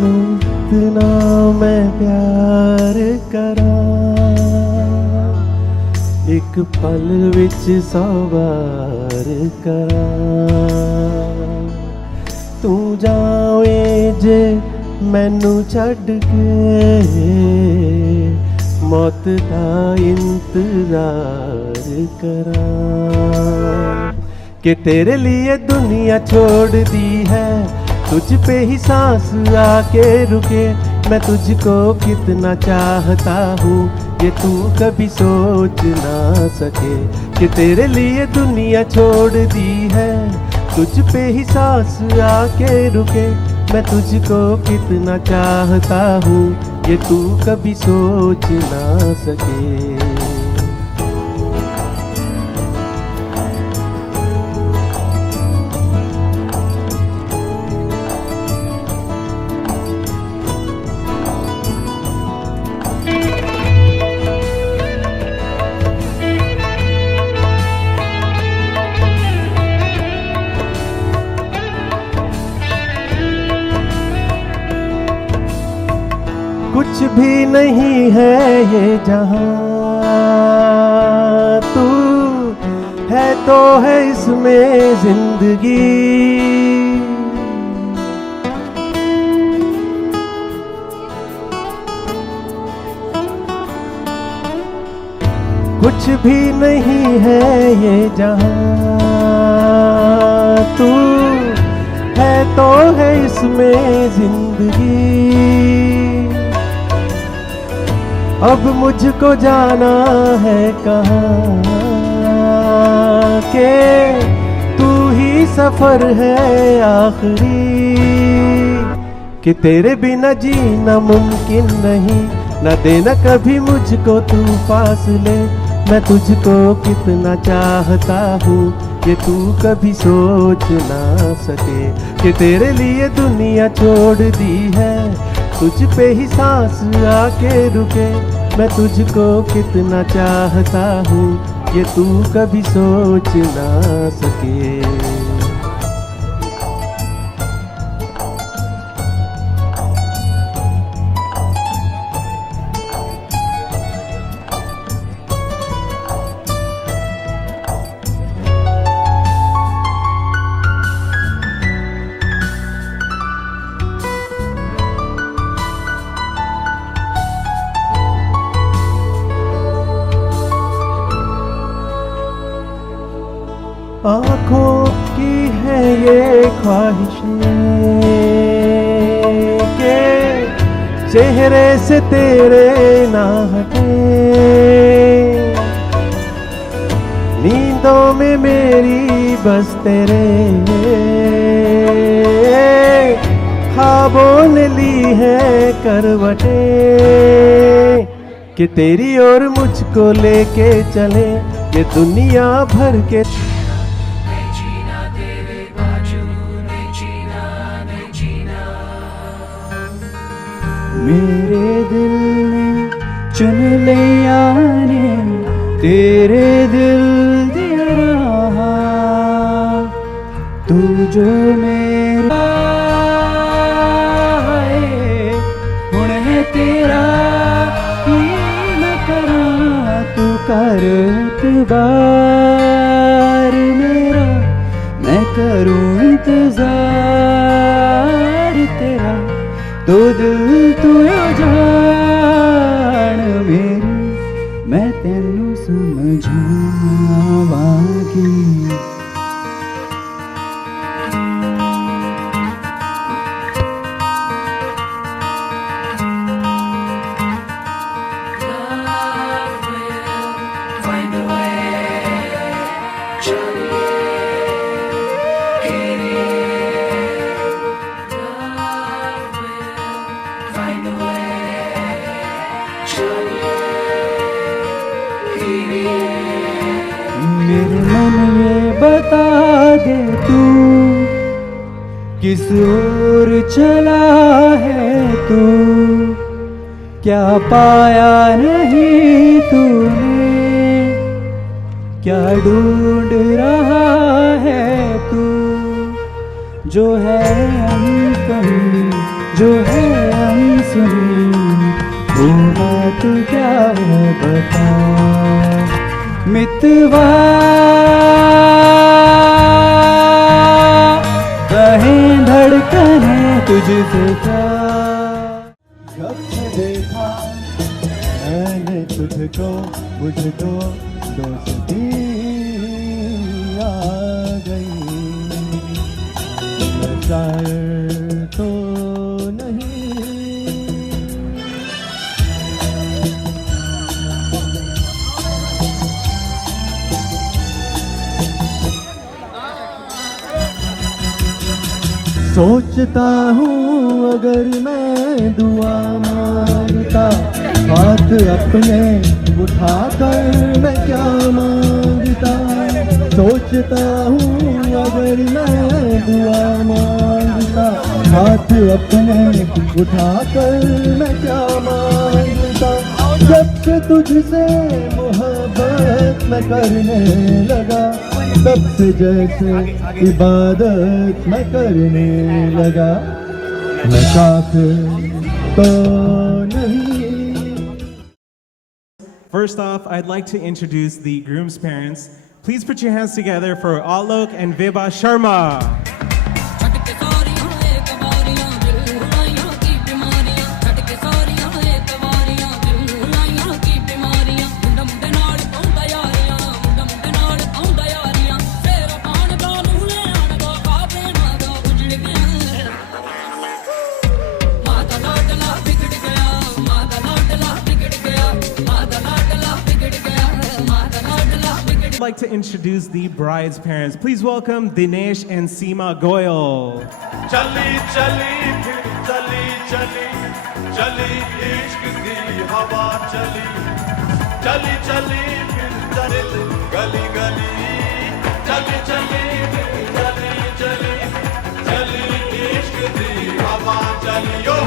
तेनू इतना मैं प्यार करा, एक पल विच 100 बार करा। तू जावे जे मैनू छड्ड के, मौत दा इंतजार करा। कि तेरे लिए दुनिया छोड़ दी है, तुझ पे ही सांस आके रुके। मैं तुझको कितना चाहता हूँ ये तू कभी सोच ना सके। कि तेरे लिए दुनिया छोड़ दी है, तुझ पे ही सांस आके रुके। मैं तुझको कितना चाहता हूँ ये तू कभी सोच ना सके। कुछ भी नहीं है ये जहां, तू है तो है इसमें जिंदगी। कुछ भी नहीं है ये जहां, तू है तो है इसमें जिंदगी। अब मुझको जाना है कहाँ के तू ही सफर है आखिरी। कि तेरे बिना जीना मुमकिन नहीं, न देना कभी मुझको तू फासले। मैं तुझको कितना चाहता हूँ ये तू कभी सोच ना सके। कि तेरे लिए दुनिया छोड़ दी है, तुझ पे ही सांस आके रुके। मैं तुझको कितना चाहता हूँ ये तू कभी सोच ना सके। आँखों की है ये ख्वाहिशें के चेहरे से तेरे ना हटे। नींदों में मेरी बस तेरे ख्वाबों ने ली है करवटें। कि तेरी ओर मुझको लेके चले ये दुनिया भर के। मेरे दिल ने चुन लिया ने तेरे दिल दिया रहा। तू जो मेरा है हुण है तेरा ही मैं करा। तू कर इतबार मेरा, मैं करूँ इंतजार तेरा। तो दिल तू जान मेरी, मैं तेनू समझावांगी। मेरे मन ये बता दे तू किस ओर चला है तू। क्या पाया नहीं तूने, क्या ढूंढ रहा है तू। जो है हम कहीं जो है अनसुनी वो बात क्या है बता। मितवा कहें धड़कने तुझसे क्या। जब से देखा मैंने तुझको मुझको दोस्ती आ गई। मैं शायर तो नहीं। सोचता हूँ अगर मैं दुआ मांगता, हाथ अपने उठाकर मैं क्या मांगता। सोचता हूँ अगर मैं दुआ मांगता, हाथ अपने उठाकर मैं क्या मांगता। जब से तुझसे मोहब्बत मैं करने लगा, तब से जैसे इबादत मैं करने लगा। मैं काफिर तो नहीं। First off, I'd like to introduce the groom's parents. Please put your hands together for Alok and Vibha Sharma. I'd like to introduce the bride's parents. Please welcome Dinesh and Seema Goyal. चली चली फिर चली चली चली इश्क की हवा चली। चली चली फिर चली गली गली। चली चली फिर चली चली चली इश्क की हवा चली। यो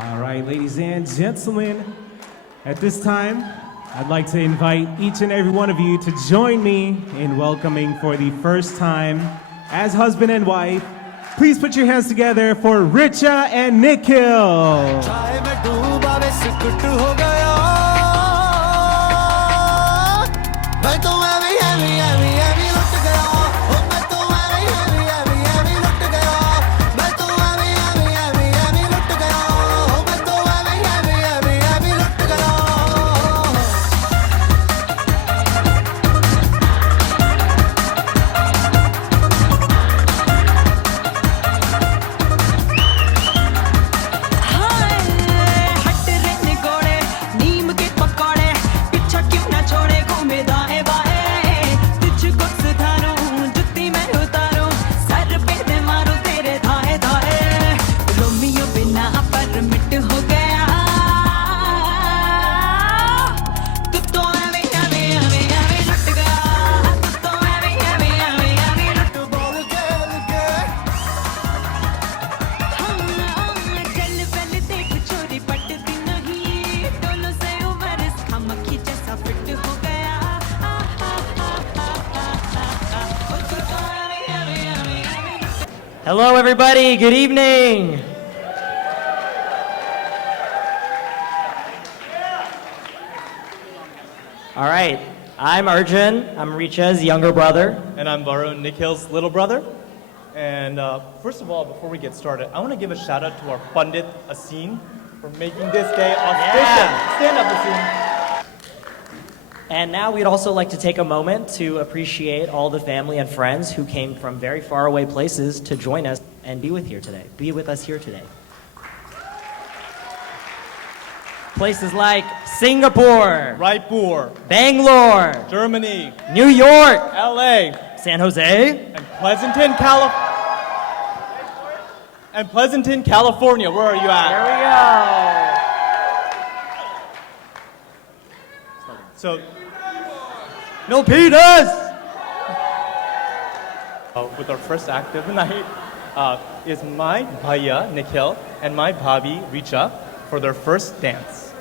All right, ladies and gentlemen, at this time, I'd like to invite each and every one of you to join me in welcoming for the first time as husband and wife. Please put your hands together for Richa and Nikhil. चाय में डूबा वे सिकुट हो गया। मैं तो एवी एवी एवी एवी लुट गया। ओ मैं तो एवी एवी एवी एवी लुट गया। मैं तो एवी एवी एवी एवी लुट गया। ओ मैं तो एवी एवी एवी एवी लुट गया। हट रे निगोड़े नी Hello, everybody. Good evening. All right. I'm Arjun. I'm Richa's younger brother. And I'm Varun, Nikhil's little brother. And first of all, before we get started, I want to give a shout out to our Pandit Asim for making this day auspicious. Yeah. Stand up, Asim. And now we'd also like to take a moment to appreciate all the family and friends who came from very far away places to join us and be with us here today. Places like Singapore, Raipur, Bangalore, Germany, New York, LA, San Jose, and Pleasanton, California. Where are you at? There we go. So, Milpitas! with our first act of the night is my bhaiya, Nikhil, and my bhabi, Richa, for their first dance.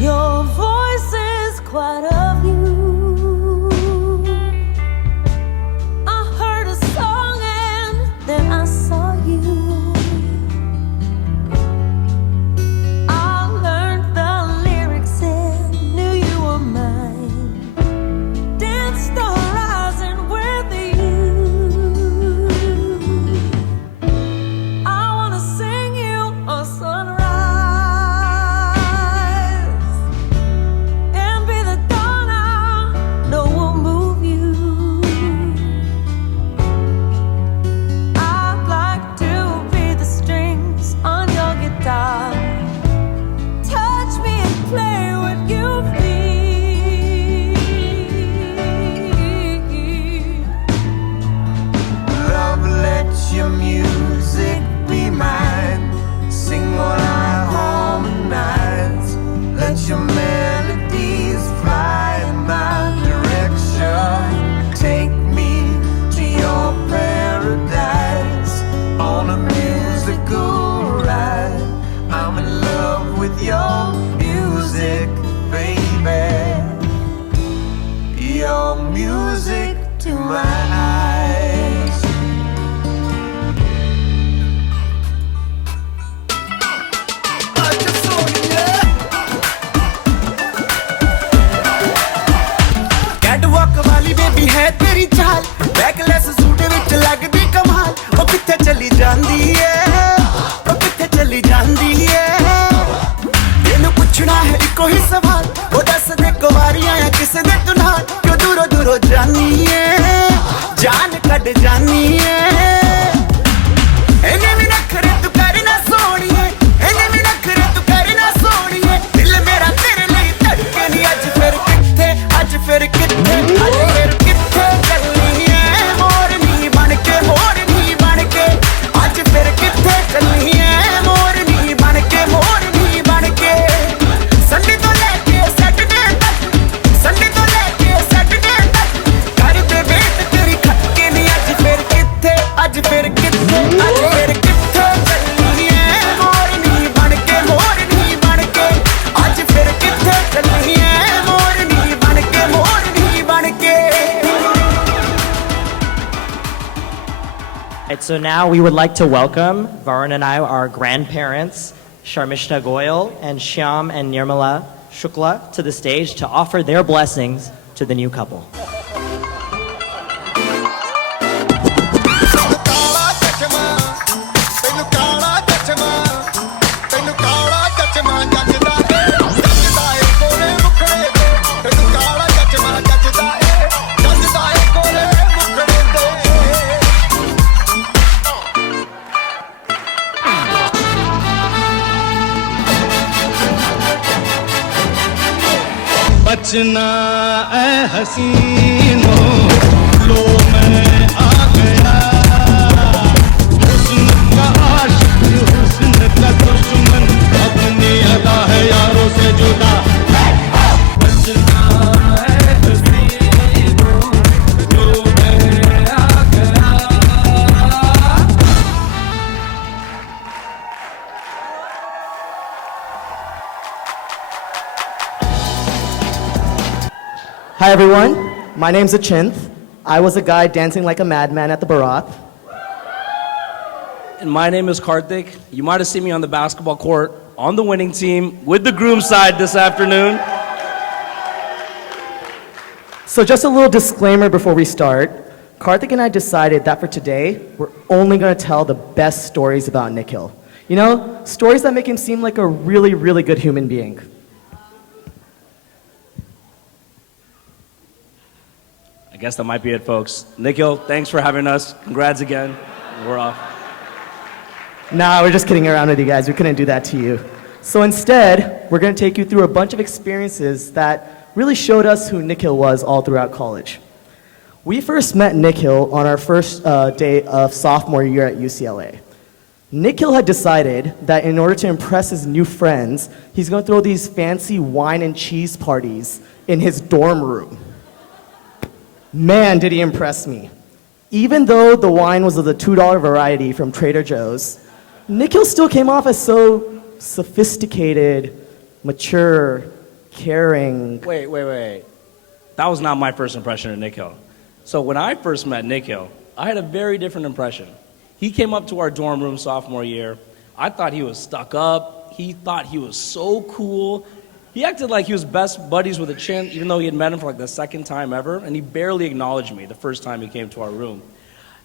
Your voice is quite of you. I heard a song and then I saw you. I learned the lyrics and knew you were mine. Danced the horizon with you. I wanna sing you a sunrise. And be the dawn I know will move you. I'd like to be the strings on your guitar. Touch me and play what you feel. Love, let your music be mine. Sing what I harmonize. Let your melodies fly in my direction. Take me to your paradise on a musical ride. I'm in love with your music, baby. Your music to my eyes. I just saw you, yeah. Catwalk वाली baby है तेरी चाल backless suit विच लगदी कमाल ओ किथे चली जांदी है ओ किथे चली जांदी है तेनू पुछना है इको ही सवाल ओ दस दे कुवारियां या किस दे तू नाल क्यों दूरों दूरों जानी है जान कट जानी है एने भी नखरे तू करना सोनिए एने भी नखरे तू करना सोनिए दिल मेरा तेरे लिए धड़के नहीं आज फिर किथे आज फिर किथे आज फिर किथे चलनी है मोरनी बनके आज फिर किथे चलनी है मोरनी बनके संडे तो लेके सैटरडे तक कर दे वेट तेरी खटके नहीं आज फिर किथे आज फिर किथे चलनी है मोरनी बनके आज फिर किथे चलनी है मोरनी बनके Right, so now we would like to welcome Varun and I, our grandparents, Sharmishta Goyal and Shyam and Nirmala Shukla, to the stage to offer their blessings to the new couple. बचना ऐ हसीनों लो मैं आ गया हुस्न का आशिक हुस्न का दुश्मन अपनी अदा है यारों से जुदा बचना ऐ हसीनों लो मैं आ गया Hi everyone, my name's Achinth. I was a guy dancing like a madman at the Barack. And my name is Karthik. You might have seen me on the basketball court on the winning team with the groom side this afternoon. So just a little disclaimer before we start. Karthik and I decided that for today, we're only gonna tell the best stories about Nikhil. You know, stories that make him seem like a really, really good human being. I guess that might be it, folks. Nikhil, thanks for having us. Congrats again. We're off. Nah, we're just kidding around with you guys. We couldn't do that to you. So instead, we're gonna take you through a bunch of experiences that really showed us who Nikhil was all throughout college. We first met Nikhil on our first day of sophomore year at UCLA. Nikhil had decided that in order to impress his new friends, he's gonna throw these fancy wine and cheese parties in his dorm room. Man, did he impress me. Even though the wine was of the $2 variety from Trader Joe's, Nikhil still came off as so sophisticated, mature, caring. Wait. That was not my first impression of Nikhil. So when I first met Nikhil, I had a very different impression. He came up to our dorm room sophomore year. I thought he was stuck up. He thought he was so cool. He acted like he was best buddies with Achinth, even though he had met him for like the second time ever, and he barely acknowledged me the first time he came to our room.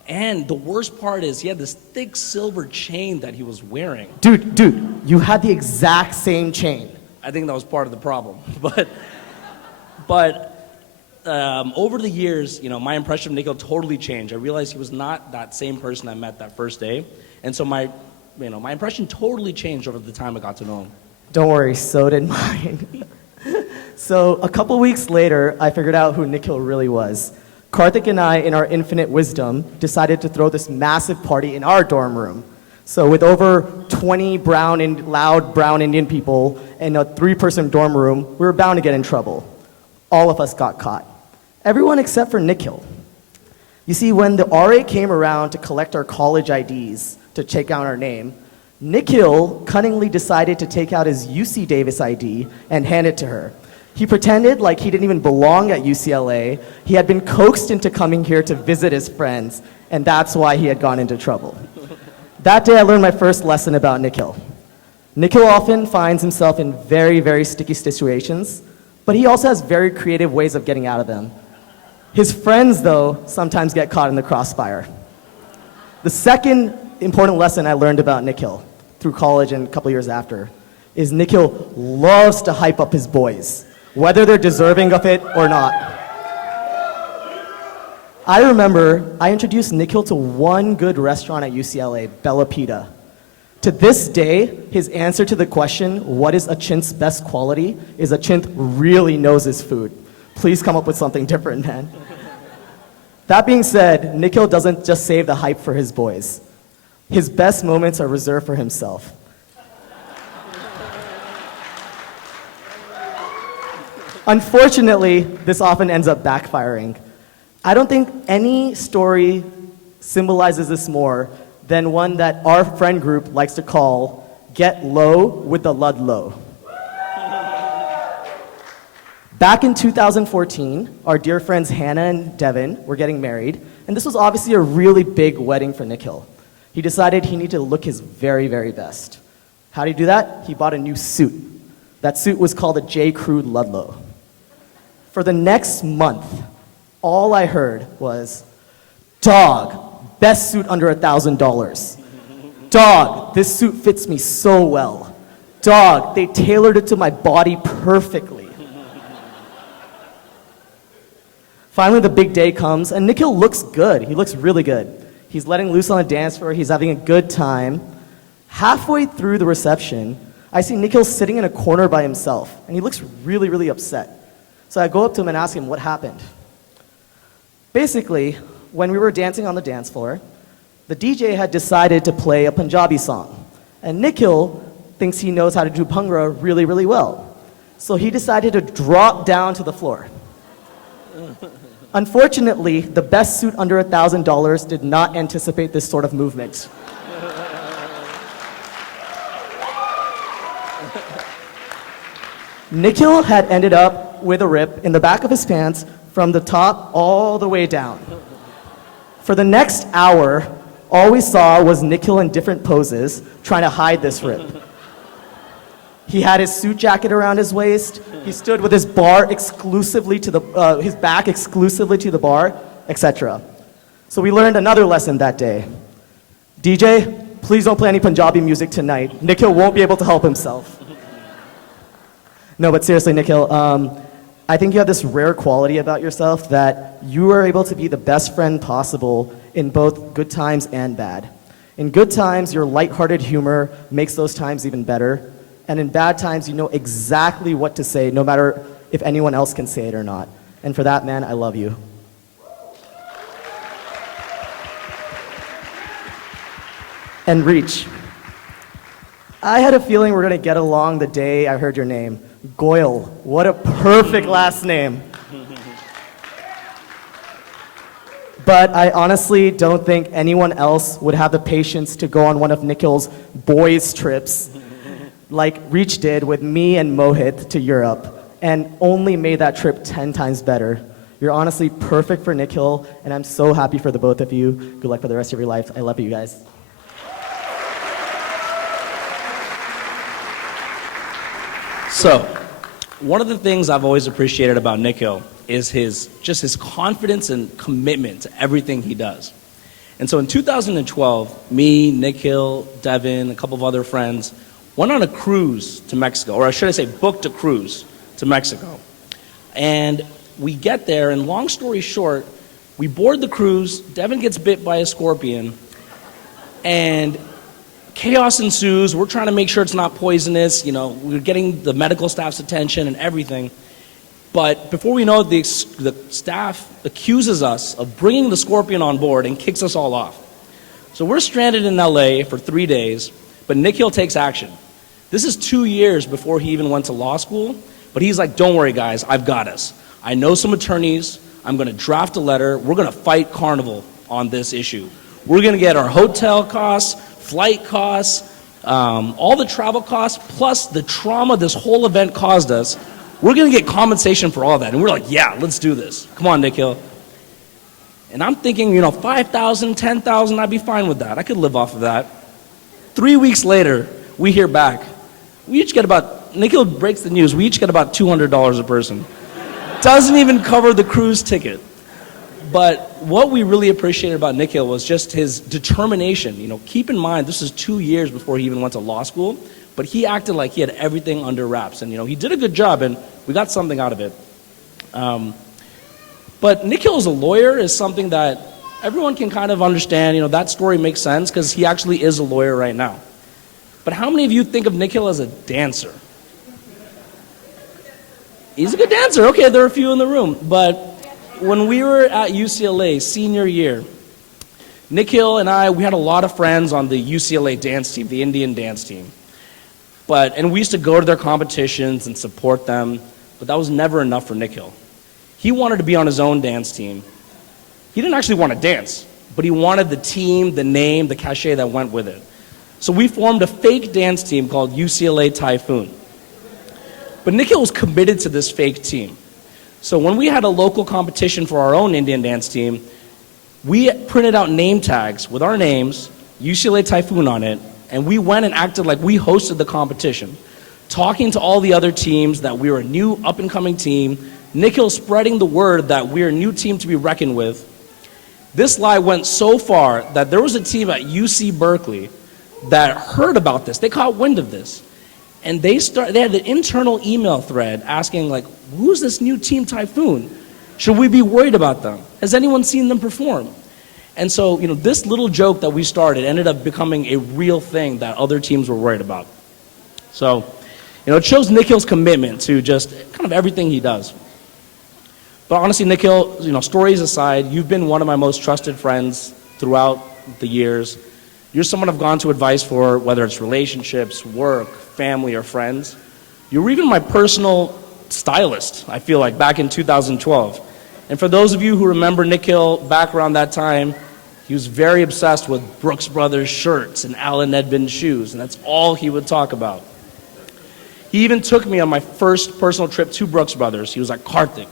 And the worst part is he had this thick silver chain that he was wearing. Dude, you had the exact same chain. I think that was part of the problem. But over the years, you know, my impression of Nikhil totally changed. I realized he was not that same person I met that first day. And so my impression totally changed over the time I got to know him. Don't worry, so did mine. So a couple weeks later, I figured out who Nikhil really was. Karthik and I, in our infinite wisdom, decided to throw this massive party in our dorm room. So with over 20 loud brown Indian people in a 3-person dorm room, we were bound to get in trouble. All of us got caught. Everyone except for Nikhil. You see, when the RA came around to collect our college IDs to check out our name, Nikhil cunningly decided to take out his UC Davis ID and hand it to her. He pretended like he didn't even belong at UCLA. He had been coaxed into coming here to visit his friends, and that's why he had gone into trouble. That day I learned my first lesson about Nikhil. Nikhil often finds himself in very, very sticky situations, but he also has very creative ways of getting out of them. His friends, though, sometimes get caught in the crossfire. The second important lesson I learned about Nikhil through college and a couple years after is Nikhil loves to hype up his boys, whether they're deserving of it or not. I remember I introduced Nikhil to one good restaurant at UCLA, Bella Pita. To this day, his answer to the question, what is Achinth's best quality, is Achinth really knows his food. Please come up with something different, man. That being said, Nikhil doesn't just save the hype for his boys. His best moments are reserved for himself. Unfortunately, this often ends up backfiring. I don't think any story symbolizes this more than one that our friend group likes to call Get Low with the Ludlow. Back in 2014, our dear friends Hannah and Devin were getting married, and this was obviously a really big wedding for Nikhil. He decided he needed to look his very, very best. How did he do that? He bought a new suit. That suit was called a J. Crew Ludlow. For the next month, all I heard was, "Dog, best suit under $1,000. Dog, this suit fits me so well. Dog, they tailored it to my body perfectly." Finally, the big day comes, and Nikhil looks good. He looks really good. He's letting loose on the dance floor. He's having a good time. Halfway through the reception, I see Nikhil sitting in a corner by himself, and he looks really, really upset. So I go up to him and ask him what happened. Basically, when we were dancing on the dance floor, the DJ had decided to play a Punjabi song, and Nikhil thinks he knows how to do Bhangra really, really well. So he decided to drop down to the floor. Unfortunately, the best suit under $1,000 did not anticipate this sort of movement. Nikhil had ended up with a rip in the back of his pants from the top all the way down. For the next hour, all we saw was Nikhil in different poses trying to hide this rip. He had his suit jacket around his waist. He stood with his bar exclusively to his back exclusively to the bar, etc. So we learned another lesson that day. DJ, please don't play any Punjabi music tonight. Nikhil won't be able to help himself. No, but seriously, Nikhil, I think you have this rare quality about yourself that you are able to be the best friend possible in both good times and bad. In good times, your lighthearted humor makes those times even better. And in bad times, you know exactly what to say, no matter if anyone else can say it or not. And for that, man, I love you. And Reach. I had a feeling we're gonna get along the day I heard your name. Goyle, what a perfect last name. But I honestly don't think anyone else would have the patience to go on one of Nikhil's boys' trips like Reach did with me and Mohit to Europe, and only made that trip 10 times better. You're honestly perfect for Nikhil, and I'm so happy for the both of you. Good luck for the rest of your life. I love you guys. So, one of the things I've always appreciated about Nikhil is his confidence and commitment to everything he does. And so in 2012, me, Nikhil, Devin, a couple of other friends went on a cruise to Mexico, or should I say booked a cruise to Mexico. And we get there, and long story short, we board the cruise, Devin gets bit by a scorpion, and chaos ensues. We're trying to make sure it's not poisonous. You know, we're getting the medical staff's attention and everything. But before we know it, the staff accuses us of bringing the scorpion on board and kicks us all off. So we're stranded in LA for 3 days, but Nikhil takes action. This is 2 years before he even went to law school, but he's like, don't worry guys, I've got us. I know some attorneys, I'm gonna draft a letter, we're gonna fight Carnival on this issue. We're gonna get our hotel costs, flight costs, all the travel costs, plus the trauma this whole event caused us. We're gonna get compensation for all that. And we're like, yeah, let's do this. Come on, Nikhil. And I'm thinking, you know, 5,000, 10,000, I'd be fine with that. I could live off of that. 3 weeks later, we hear back. We each get about, Nikhil breaks the news, we each get about $200 a person. Doesn't even cover the cruise ticket. But what we really appreciated about Nikhil was just his determination. You know, keep in mind, this is 2 years before he even went to law school, but he acted like he had everything under wraps. And, you know, he did a good job, and we got something out of it. But Nikhil as a lawyer is something that everyone can kind of understand. You know, that story makes sense because he actually is a lawyer right now. But how many of you think of Nikhil as a dancer? He's a good dancer. Okay, there are a few in the room. But when we were at UCLA senior year, Nikhil and I, we had a lot of friends on the UCLA dance team, the Indian dance team. And we used to go to their competitions and support them, but that was never enough for Nikhil. He wanted to be on his own dance team. He didn't actually want to dance, but he wanted the team, the name, the cachet that went with it. So we formed a fake dance team called UCLA Typhoon. But Nikhil was committed to this fake team. So when we had a local competition for our own Indian dance team, we printed out name tags with our names, UCLA Typhoon on it, and we went and acted like we hosted the competition, talking to all the other teams that we were a new up-and-coming team, Nikhil spreading the word that we're a new team to be reckoned with. This lie went so far that there was a team at UC Berkeley that heard about this. They caught wind of this. And they had an internal email thread asking, like, who's this new team Typhoon? Should we be worried about them? Has anyone seen them perform? And so, you know, this little joke that we started ended up becoming a real thing that other teams were worried about. So, you know, it shows Nikhil's commitment to just kind of everything he does. But honestly, Nikhil, you know, stories aside, you've been one of my most trusted friends throughout the years. You're someone I've gone to advice for, whether it's relationships, work, family, or friends. You were even my personal stylist, I feel like, back in 2012. And for those of you who remember Nikhil back around that time, he was very obsessed with Brooks Brothers shirts and Allen Edmonds shoes, and that's all he would talk about. He even took me on my first personal trip to Brooks Brothers. He was like, Karthik,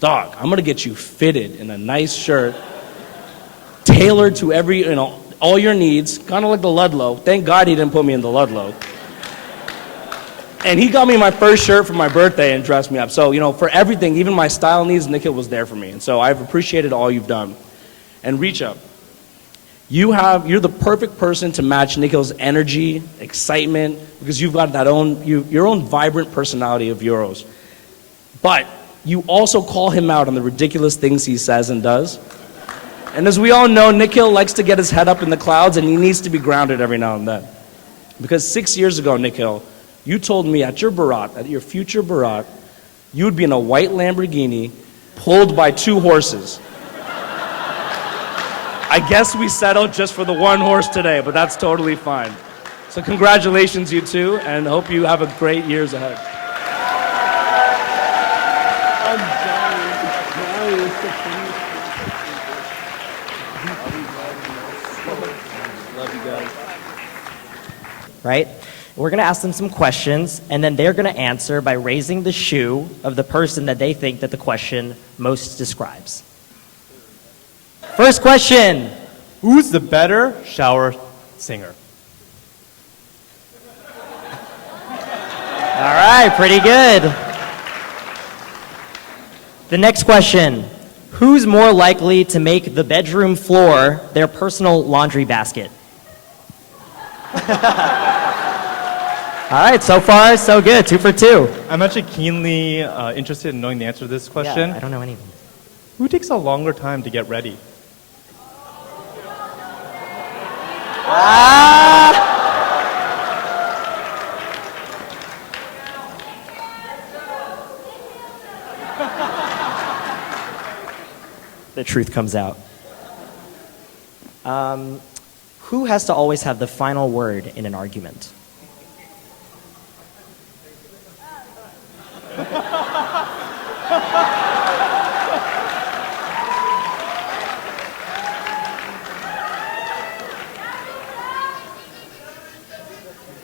dog, I'm gonna get you fitted in a nice shirt, tailored to all your needs, kind of like the Ludlow. Thank God he didn't put me in the Ludlow. And he got me my first shirt for my birthday and dressed me up. So, for everything, even my style needs, Nikhil was there for me. And so I've appreciated all you've done. And Richa, you're the perfect person to match Nikhil's energy, excitement, because you've got your own vibrant personality of yours. But you also call him out on the ridiculous things he says and does. And as we all know, Nikhil likes to get his head up in the clouds, and he needs to be grounded every now and then. Because 6 years ago, Nikhil, you told me at your future Bharat, you would be in a white Lamborghini pulled by 2 horses. I guess we settled just for the 1 horse today, but that's totally fine. So congratulations, you two, and hope you have a great years ahead. Love you guys. Right? We're going to ask them some questions, and then they're going to answer by raising the shoe of the person that they think that the question most describes. First question. Who's the better shower singer? All right, pretty good. The next question. Who's more likely to make the bedroom floor their personal laundry basket? All right, so far, so good. 2 for 2. I'm actually keenly interested in knowing the answer to this question. Yeah, I don't know any of them. Who takes a longer time to get ready? The truth comes out. Who has to always have the final word in an argument?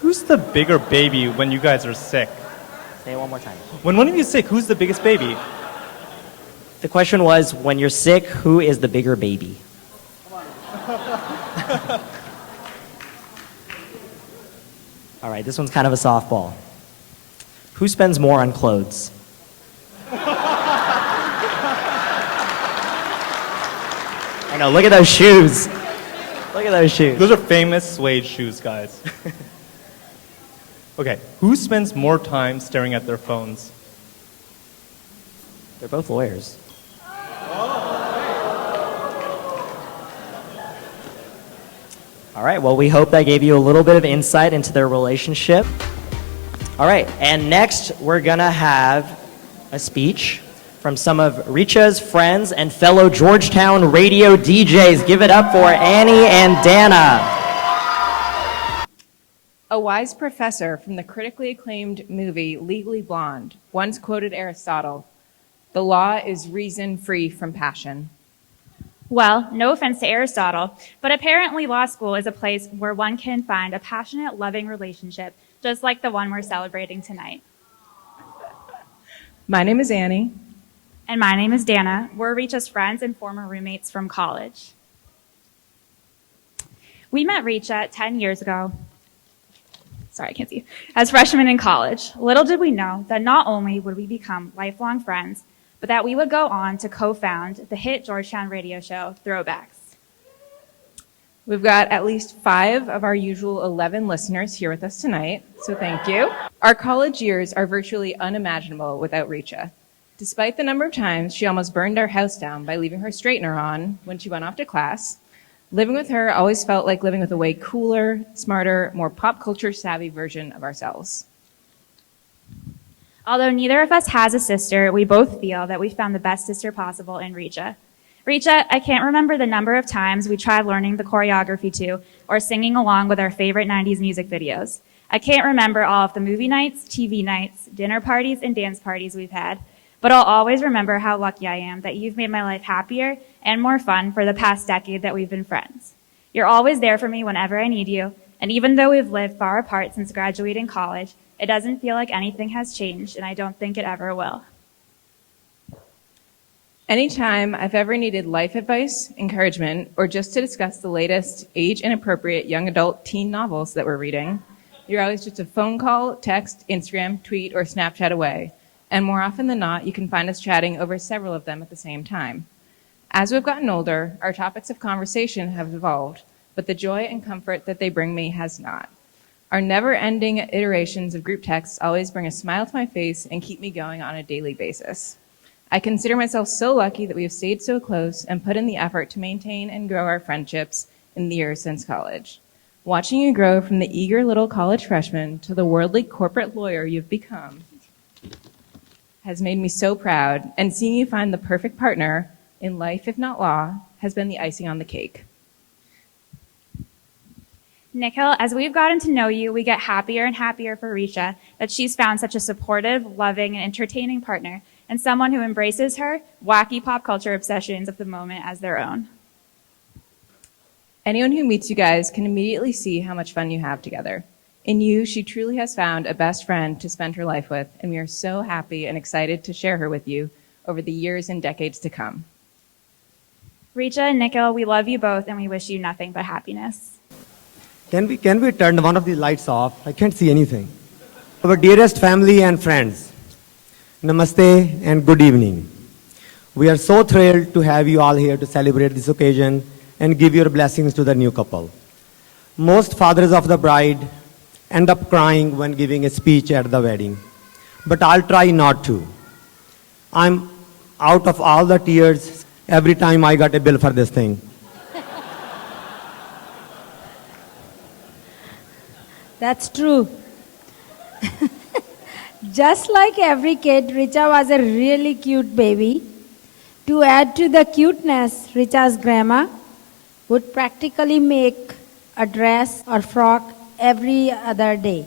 Who's the bigger baby when you guys are sick? Say it one more time. When one of you is sick, who's the biggest baby? The question was, when you're sick, who is the bigger baby? All right, this one's kind of a softball. Who spends more on clothes? I know, look at those shoes. Look at those shoes. Those are famous suede shoes, guys. Okay, who spends more time staring at their phones? They're both lawyers. All right, well, we hope that gave you a little bit of insight into their relationship. All right, and next we're gonna have a speech from some of Richa's friends and fellow Georgetown radio DJs. Give it up for Annie and Dana. A wise professor from the critically acclaimed movie Legally Blonde once quoted Aristotle, "The law is reason free from passion." Well, no offense to Aristotle, but apparently law school is a place where one can find a passionate, loving relationship, just like the one we're celebrating tonight. My name is Annie. And my name is Dana. We're Richa's friends and former roommates from college. We met Richa 10 years ago. Sorry, I can't see. As freshmen in college. Little did we know that not only would we become lifelong friends, but that we would go on to co-found the hit Georgetown radio show, Throwbacks. We've got at least 5 of our usual 11 listeners here with us tonight, so thank you. Our college years are virtually unimaginable without Richa. Despite the number of times she almost burned our house down by leaving her straightener on when she went off to class, living with her always felt like living with a way cooler, smarter, more pop culture savvy version of ourselves. Although neither of us has a sister, we both feel that we found the best sister possible in Richa. Richa, I can't remember the number of times we tried learning the choreography to or singing along with our favorite 90s music videos. I can't remember all of the movie nights, TV nights, dinner parties, and dance parties we've had, but I'll always remember how lucky I am that you've made my life happier and more fun for the past decade that we've been friends. You're always there for me whenever I need you, and even though we've lived far apart since graduating college, It doesn't feel like anything has changed, and I don't think it ever will. Anytime I've ever needed life advice, encouragement, or just to discuss the latest age-inappropriate young adult teen novels that we're reading, you're always just a phone call, text, Instagram, tweet, or Snapchat away. And more often than not, you can find us chatting over several of them at the same time. As we've gotten older, our topics of conversation have evolved, but the joy and comfort that they bring me has not. Our never-ending iterations of group texts always bring a smile to my face and keep me going on a daily basis. I consider myself so lucky that we have stayed so close and put in the effort to maintain and grow our friendships in the years since college. Watching you grow from the eager little college freshman to the worldly corporate lawyer you've become has made me so proud, and seeing you find the perfect partner in life, if not law, has been the icing on the cake. Nikhil, as we've gotten to know you, we get happier and happier for Richa that she's found such a supportive, loving, and entertaining partner, and someone who embraces her wacky pop culture obsessions of the moment as their own. Anyone who meets you guys can immediately see how much fun you have together. In you, she truly has found a best friend to spend her life with, and we are so happy and excited to share her with you over the years and decades to come. Richa and Nikhil, we love you both, and we wish you nothing but happiness. Can we turn one of the lights off? I can't see anything. Our dearest family and friends, Namaste and good evening. We are so thrilled to have you all here to celebrate this occasion and give your blessings to the new couple. Most fathers of the bride end up crying when giving a speech at the wedding, but I'll try not to. I'm out of all the tears every time I got a bill for this thing. That's true. Just like every kid, Richa was a really cute baby. To add to the cuteness, Richa's grandma would practically make a dress or frock every other day.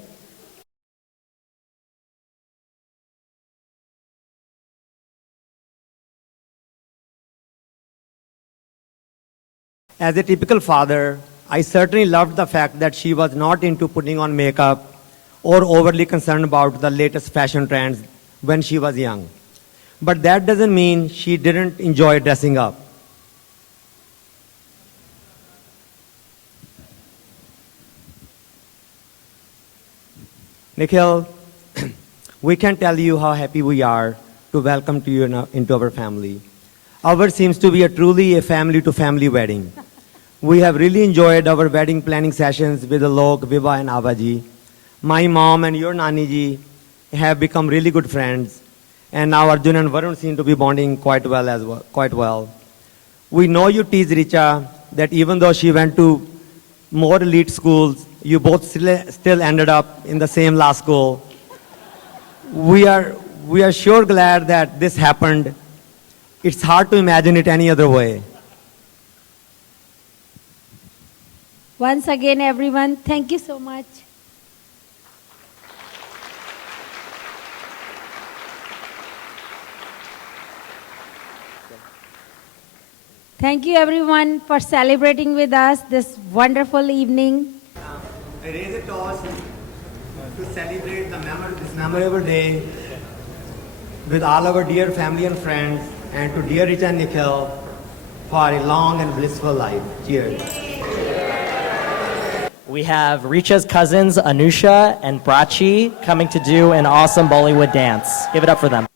As a typical father, I certainly loved the fact that she was not into putting on makeup or overly concerned about the latest fashion trends when she was young. But that doesn't mean she didn't enjoy dressing up. Nikhil, we can tell you how happy we are to welcome you into our family. Ours seems to be truly a family-to-family wedding. We have really enjoyed our wedding planning sessions with Alok, Viva, and Abaji. My mom and your Nani ji have become really good friends, and now Arjun and Varun seem to be bonding quite well. We know you tease Richa that even though she went to more elite schools, you both still ended up in the same law school. We are sure glad that this happened. It's hard to imagine it any other way. Once again, everyone, thank you so much. Thank you, everyone, for celebrating with us this wonderful evening. I raise a toast to celebrate this memorable day with all our dear family and friends, and to dear Richa and Nikhil for a long and blissful life. Cheers. We have Richa's cousins, Anusha and Brachi, coming to do an awesome Bollywood dance. Give it up for them.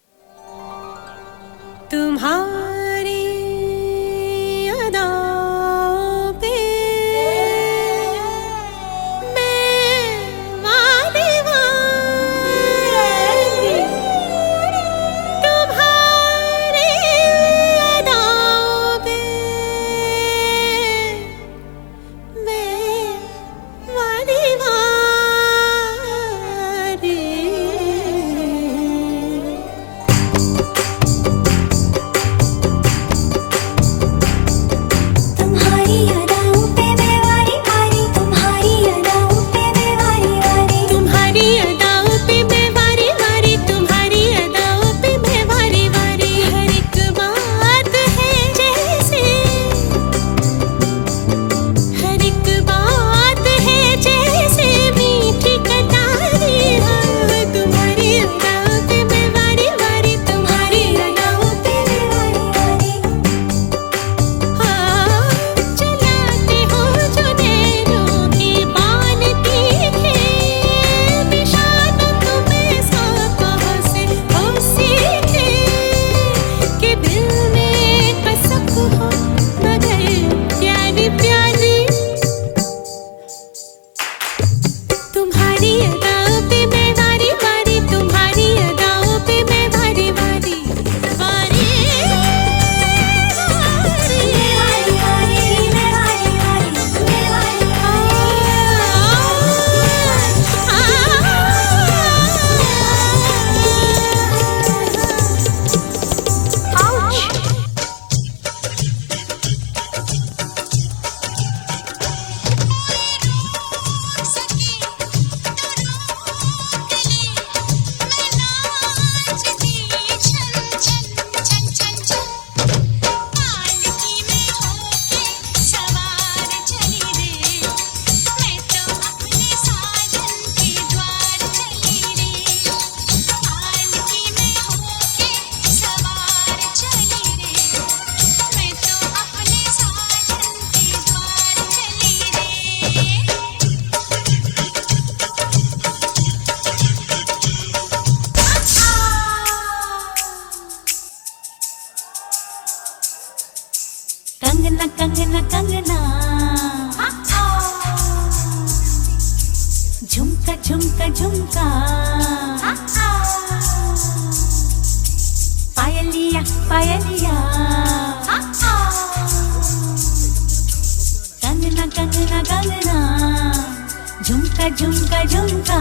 Kangana Kangana Kangana झुमका झुमका झुमका पायलिया पायलिया कंगना कंगना कंगना झुमका झुमका झुमका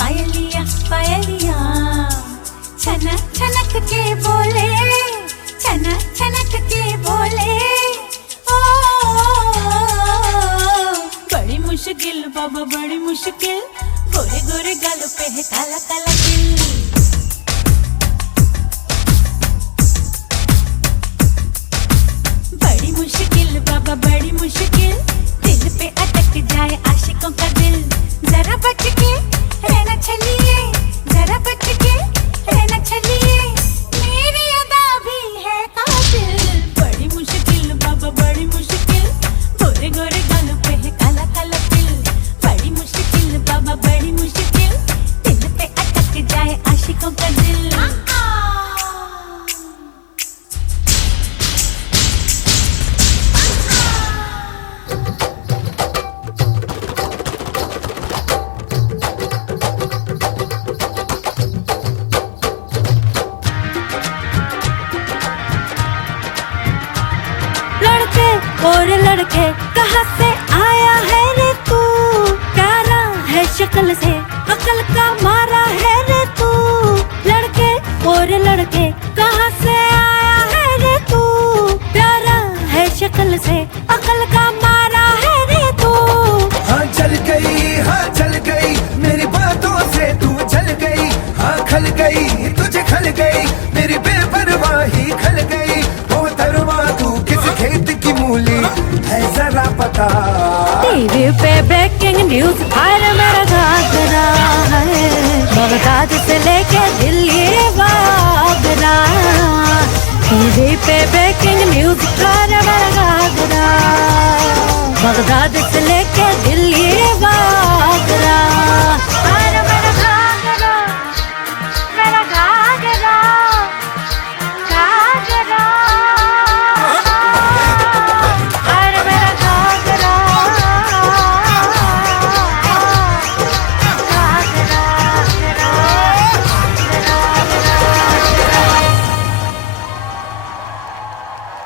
पायलिया पायलिया छनक छनक के बोले छनक छनक के बोले ओ बड़ी मुश्किल बाबा बड़ी मुश्किल गोरे गोरे गालों पे है काला काला दिल बड़ी मुश्किल बाबा बड़ी मुश्किल दिल पे अटक जाए आशिकों का दिल जरा बच के रहना चलिए जरा बच के रहना चलिए मेरी अदा भी है कातिल बड़ी मुश्किल बाबा बड़ी मुश्किल गोरे गोरे गालों पे है काला काला दिल बड़ी मुश्किल बाबा बड़ी मुश्किल दिल पे अटक जाए आशिकों का दिल लड़के और लड़के कहाँ से आया है रे तू प्यारा है शक्ल से अकल का मारा है रे तू लड़के और लड़के कहाँ से आया है रे तू प्यारा है शक्ल से अकल का मारा है रे तू हाँ चल गई मेरी बातों से तू चल गई हाँ खल गई तुझे खल गई मेरी बेपरवाही खल गई वो तरवा तू किस खेत की मूली है जरा पता टीवी पे ब्रेकिंग न्यूज हर मेरा घाघरा है बगदाद से लेके दिल्ली वागरा टीवी पे ब्रेकिंग न्यूज हर मेरा घाघरा बगदाद से लेके दिल्ली वागरा हर मेरा घाघरा मेरा घाघरा घाघरा हर मेरा Ghaghara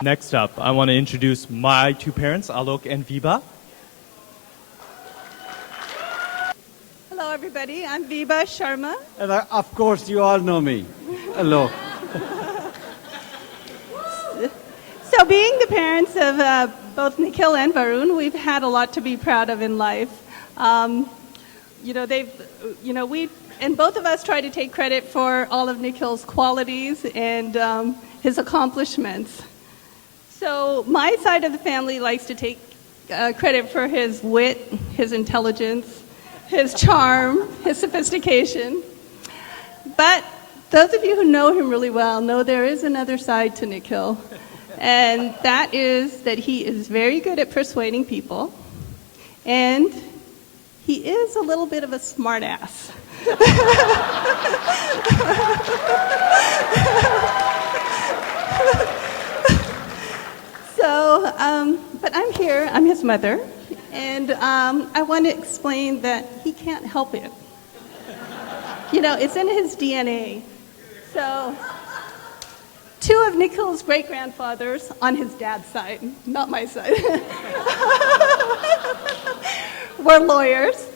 Next up, I want to introduce my two parents, Alok and Viba. Hello, everybody. I'm Viba Sharma. And of course, you all know me. Hello. So, being the parents of both Nikhil and Varun, we've had a lot to be proud of in life. We and both of us try to take credit for all of Nikhil's qualities and his accomplishments. So, my side of the family likes to take credit for his wit, his intelligence, his charm, his sophistication. But those of you who know him really well know there is another side to Nikhil. And that is that he is very good at persuading people. And he is a little bit of a smartass. But I'm here, I'm his mother, and I want to explain that he can't help it. You know, it's in his DNA. So, two of Nikhil's great-grandfathers on his dad's side, not my side, were lawyers.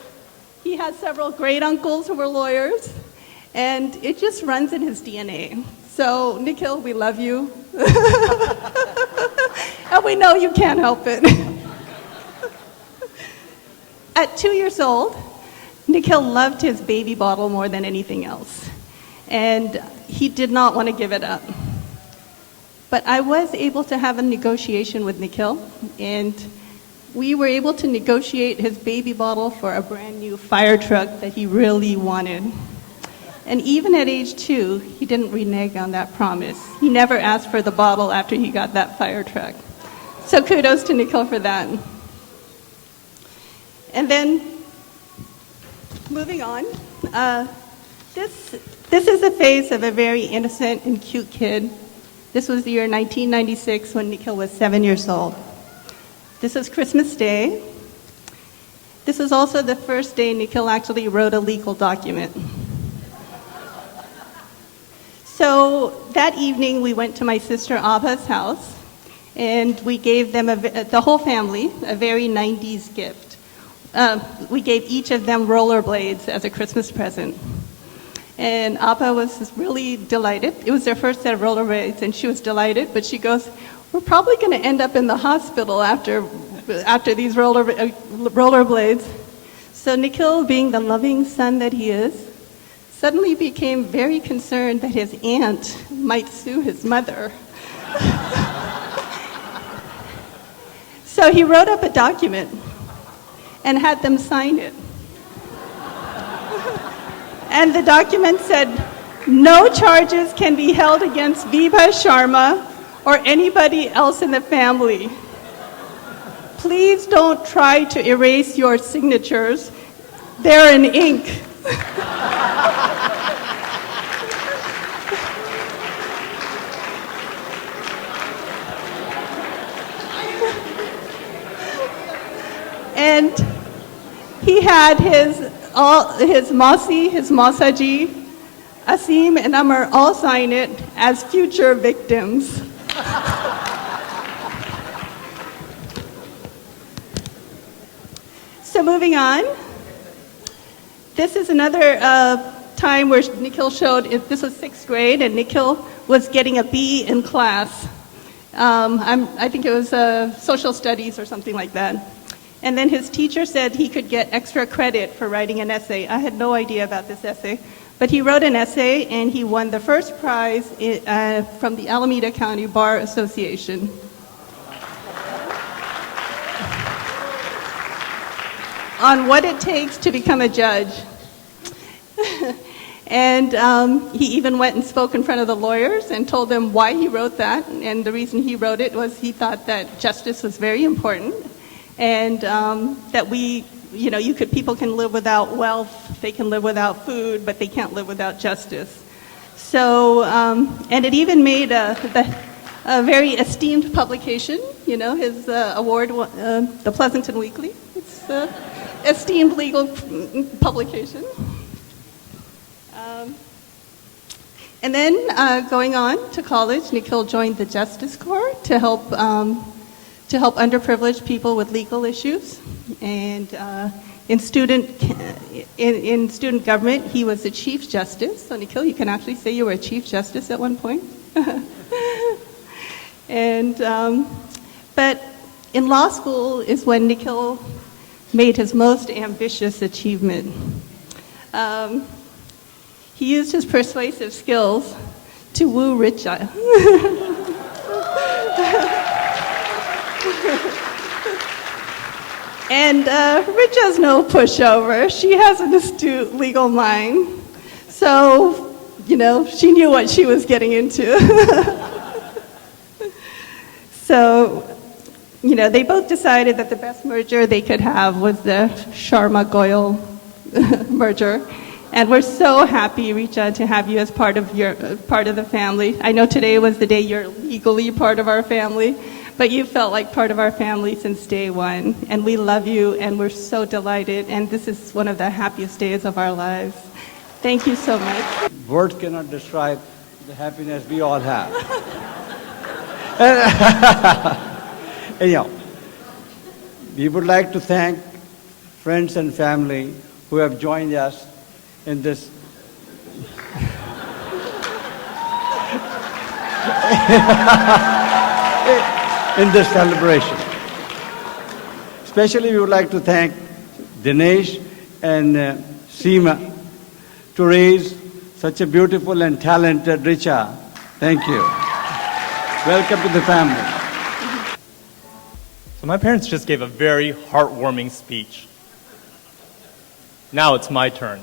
He has several great-uncles who were lawyers, and it just runs in his DNA. So, Nikhil, we love you. And we know you can't help it. At 2 years old, Nikhil loved his baby bottle more than anything else. And he did not want to give it up. But I was able to have a negotiation with Nikhil, and we were able to negotiate his baby bottle for a brand new fire truck that he really wanted. And even at age 2, he didn't renege on that promise. He never asked for the bottle after he got that fire truck. So kudos to Nikhil for that. And then, moving on, this is the face of a very innocent and cute kid This was the year 1996 when Nikhil was 7 years old. This was Christmas Day. This was also the first day Nikhil actually wrote a legal document. So that evening, we went to my sister Abha's house, and we gave them, the whole family, a very 90s gift. We gave each of them rollerblades as a Christmas present. And Abha was really delighted. It was their first set of rollerblades, and she was delighted, but she goes, "We're probably going to end up in the hospital after these rollerblades." So Nikhil, being the loving son that he is, suddenly became very concerned that his aunt might sue his mother. So he wrote up a document and had them sign it. And the document said, "No charges can be held against Vibha Sharma or anybody else in the family. Please don't try to erase your signatures. They're in ink." And he had his Mausi, his Mausaji, Asim, and Amar all sign it as future victims. So moving on, this is another time where Nikhil showed, this was 6th grade, and Nikhil was getting a B in class. I think it was social studies or something like that. And then his teacher said he could get extra credit for writing an essay. I had no idea about this essay. But he wrote an essay, and he won the first prize from the Alameda County Bar Association. On what it takes to become a judge. And he even went and spoke in front of the lawyers and told them why he wrote that. And the reason he wrote it was he thought that justice was very important. And that people can live without wealth, they can live without food, but they can't live without justice. So, and it even made a very esteemed publication, his award, the Pleasanton Weekly. It's an esteemed legal publication. And then going on to college, Nikhil joined the Justice Corps to help underprivileged people with legal issues. And in student government, he was the Chief Justice. So Nikhil, you can actually say you were a Chief Justice at one point. And but in law school is when Nikhil made his most ambitious achievement. He used his persuasive skills to woo Richa. And Richa's no pushover. She has an astute legal mind. So, she knew what she was getting into. So, they both decided that the best merger they could have was the Sharma-Goyal merger. And we're so happy, Richa, to have you as part of the family. I know today was the day you're legally part of our family. But you felt like part of our family since day one, and we love you, and we're so delighted, and this is one of the happiest days of our lives. Thank you so much. Words cannot describe the happiness we all have. Anyhow, we would like to thank friends and family who have joined us in this in this celebration. Especially we would like to thank Dinesh and Seema to raise such a beautiful and talented Richa. Thank you. Welcome to the family. So my parents just gave a very heartwarming speech. Now it's my turn.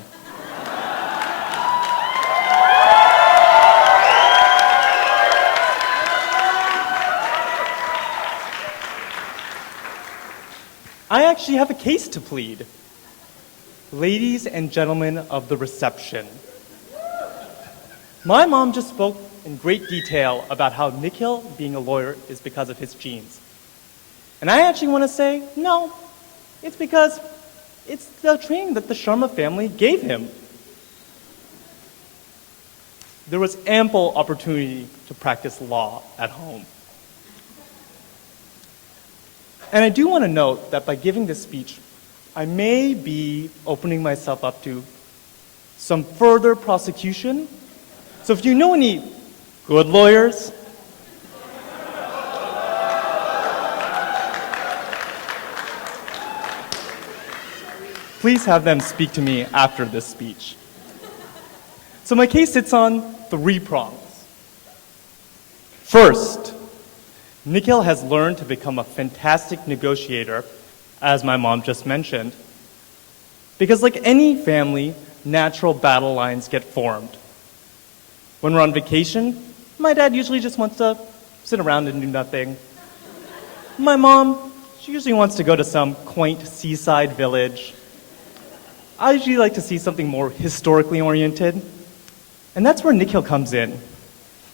I actually have a case to plead. Ladies and gentlemen of the reception, my mom just spoke in great detail about how Nikhil being a lawyer is because of his genes. And I actually want to say, no, it's because it's the training that the Sharma family gave him. There was ample opportunity to practice law at home. And I do want to note that by giving this speech, I may be opening myself up to some further prosecution. So if you know any good lawyers, please have them speak to me after this speech. So my case sits on 3 prongs. First, Nikhil has learned to become a fantastic negotiator, as my mom just mentioned, because like any family, natural battle lines get formed. When we're on vacation, my dad usually just wants to sit around and do nothing. My mom, she usually wants to go to some quaint seaside village. I usually like to see something more historically oriented. And that's where Nikhil comes in.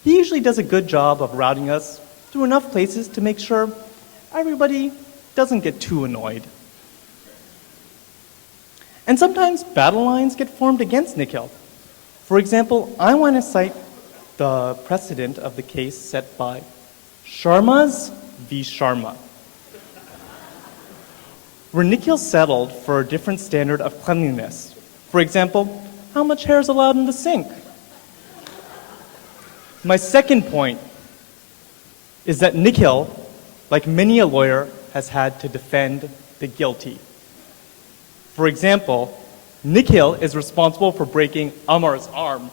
He usually does a good job of routing us through enough places to make sure everybody doesn't get too annoyed. And sometimes battle lines get formed against Nikhil. For example, I want to cite the precedent of the case set by Sharmas v. Sharma, where Nikhil settled for a different standard of cleanliness. For example, how much hair is allowed in the sink? My second point is that Nikhil, like many a lawyer, has had to defend the guilty. For example, Nikhil is responsible for breaking Amar's arm.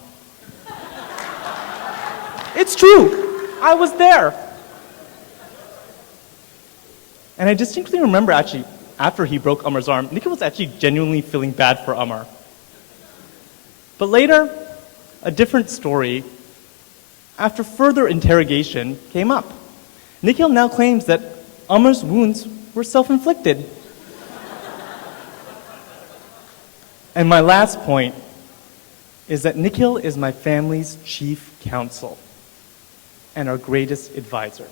It's true, I was there. And I distinctly remember actually, after he broke Amar's arm, Nikhil was actually genuinely feeling bad for Amar. But later, a different story, after further interrogation, came up. Nikhil now claims that Amar's wounds were self-inflicted. And my last point is that Nikhil is my family's chief counsel and our greatest advisor.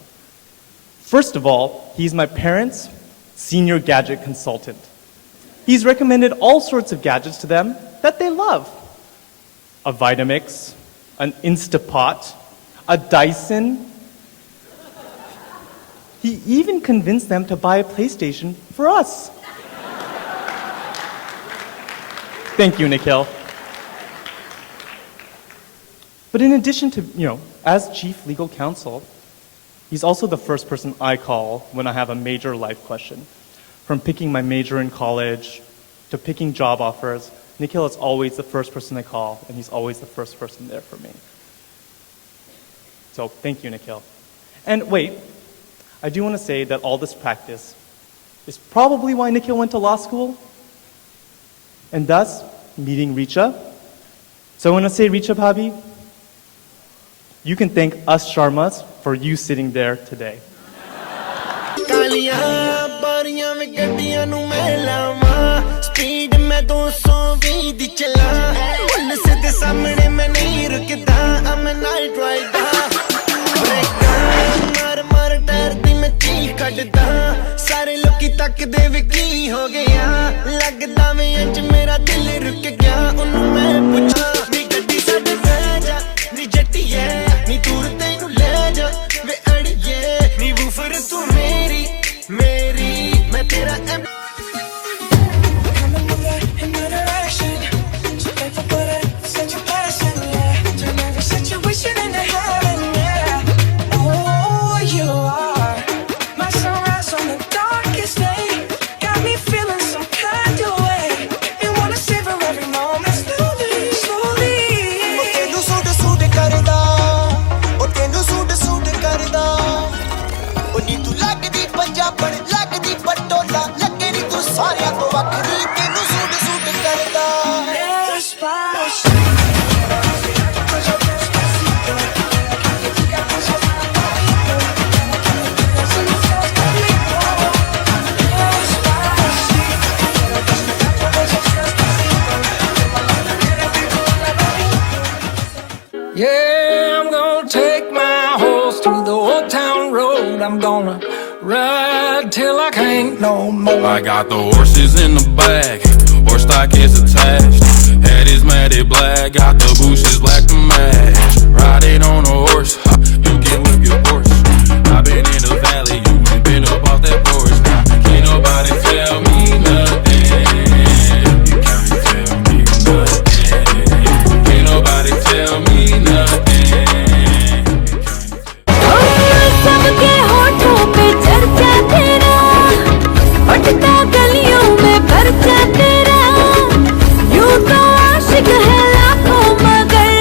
First of all, he's my parents' senior gadget consultant. He's recommended all sorts of gadgets to them that they love. A Vitamix, an Instapot, a Dyson. He even convinced them to buy a PlayStation for us. Thank you, Nikhil. But in addition to, as chief legal counsel, he's also the first person I call when I have a major life question. From picking my major in college to picking job offers, Nikhil is always the first person I call, and he's always the first person there for me. So thank you, Nikhil. And wait, I do want to say that all this practice is probably why Nikhil went to law school, and thus meeting Richa. So I want to say, Richa Bhabhi, you can thank us Sharmas for you sitting there today. ਸਾਰੇ ਲੋਕੀ ਤੱਕਦੇ ਵੇ ਕੀ ਹੋ ਗਿਆ ਲੱਗਦਾ ਵੇ ਅੱਜ ਮੇਰਾ ਦਿਲ ਰੁਕ ਗਿਆ ਉਹਨੂੰ ਮੈਂ ਪੁੱਛਾਂ ਨੀ ਗੱਡੀ ਸਾਡੇ ਲੈ ਜਾ ਨੀ ਜੱਟੀਏ ਨੀ ਦੂਰ ਤੈਨੂੰ ਲੈ ਜਾ ਵੇ ਅੜੀਏ ਨੀ ਵੂਫਰ ਤੂੰ ਮੇਰੀ ਮੈਂ ਤੇਰਾ every moment. I'm gonna ride till I can't no more. I got the horses in the back, horse stock is attached. Head is matted black, got the bushes black to match. Riding on a horse, ha, you can whip your horse. I've been in the valley, you ain't been up off that porch. Can't nobody tell me nothing. You can't tell me nothing. Can't nobody tell me nothing. सबके होठों पे चर्चा तेरा, पटता गलियों में परचा तेरा, यूं तो आशिक है लाखों मगर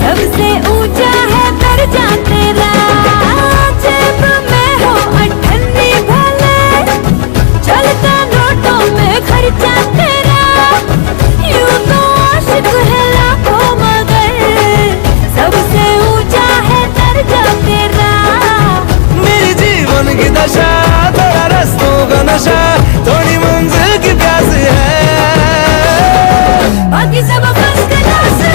सबसे ऊंचा है दर्जा तेरा। जेब में हो अठन्नी भले, चलता नोटों में खर्चा तेरा, यूं तो आशिक है लाखों मगर सबसे ऊंचा है दर्जा तेरा। मेरी जीवन की दशा थोड़ा रस्तों का नशा, थोड़ी मंजिल की प्यास है, बाकी सब फर्स्ट क्लास है,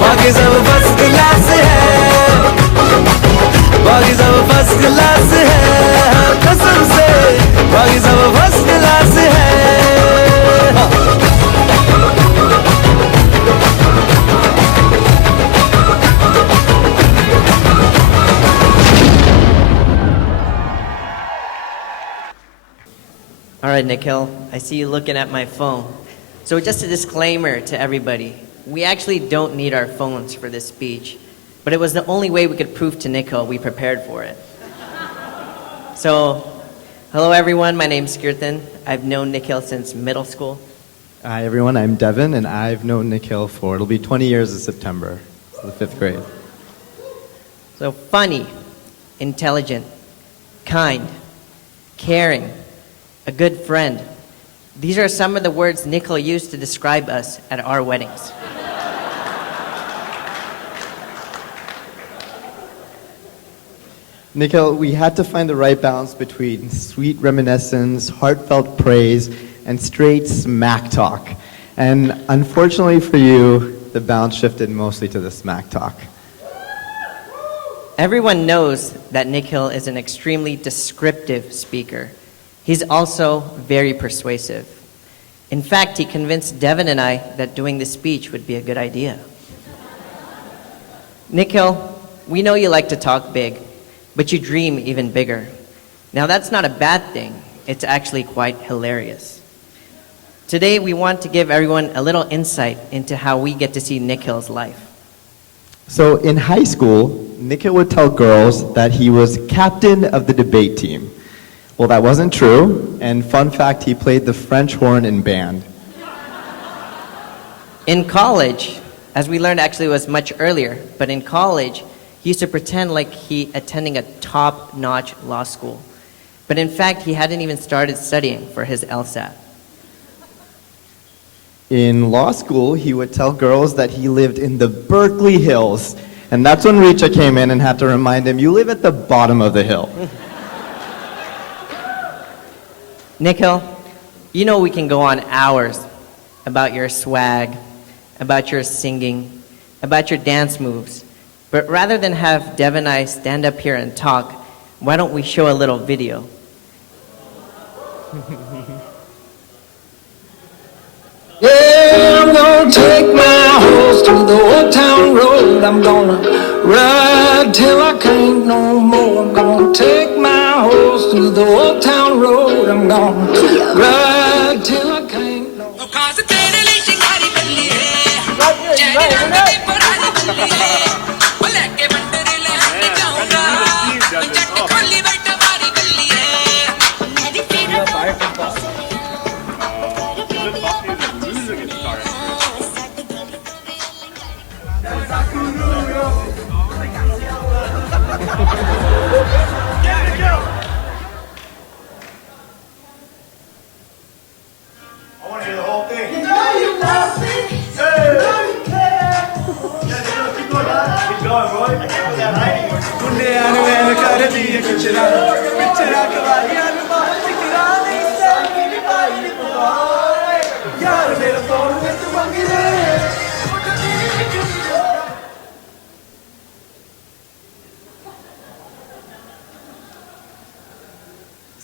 बाकी सब फर्स्ट क्लास है, बाकी सब फर्स्ट क्लास है, हाँ, कसम से बाकी सब फर्स्ट क्लास है। All right, Nikhil, I see you looking at my phone. So just a disclaimer to everybody. We actually don't need our phones for this speech, but it was the only way we could prove to Nikhil we prepared for it. So, hello everyone, my name's Kirtan. I've known Nikhil since middle school. Hi everyone, I'm Devin, and I've known Nikhil for, it'll be 20 years in September, so the 5th grade. So funny, intelligent, kind, caring, a good friend. These are some of the words Nikhil used to describe us at our weddings. Nikhil, we had to find the right balance between sweet reminiscence, heartfelt praise, and straight smack talk. And unfortunately for you, the balance shifted mostly to the smack talk. Everyone knows that Nikhil is an extremely descriptive speaker. He's also very persuasive. In fact, he convinced Devin and I that doing this speech would be a good idea. Nikhil, we know you like to talk big, but you dream even bigger. Now that's not a bad thing. It's actually quite hilarious. Today we want to give everyone a little insight into how we get to see Nikhil's life. So in high school, Nikhil would tell girls that he was captain of the debate team. Well, that wasn't true, and fun fact, he played the French horn in band. In college, as we learned actually was much earlier, but in college, he used to pretend like he attending a top-notch law school. But in fact, he hadn't even started studying for his LSAT. In law school, he would tell girls that he lived in the Berkeley Hills, and that's when Richa came in and had to remind him, you live at the bottom of the hill. Nikhil, you know we can go on hours about your swag, about your singing, about your dance moves. But rather than have Dev and I stand up here and talk, why don't we show a little video? Yeah, I'm gonna take my horse to the old town road. I'm gonna ride till I can't no more. I'm gonna take my horse to the old town road. I'm gonna ride till I can't no more.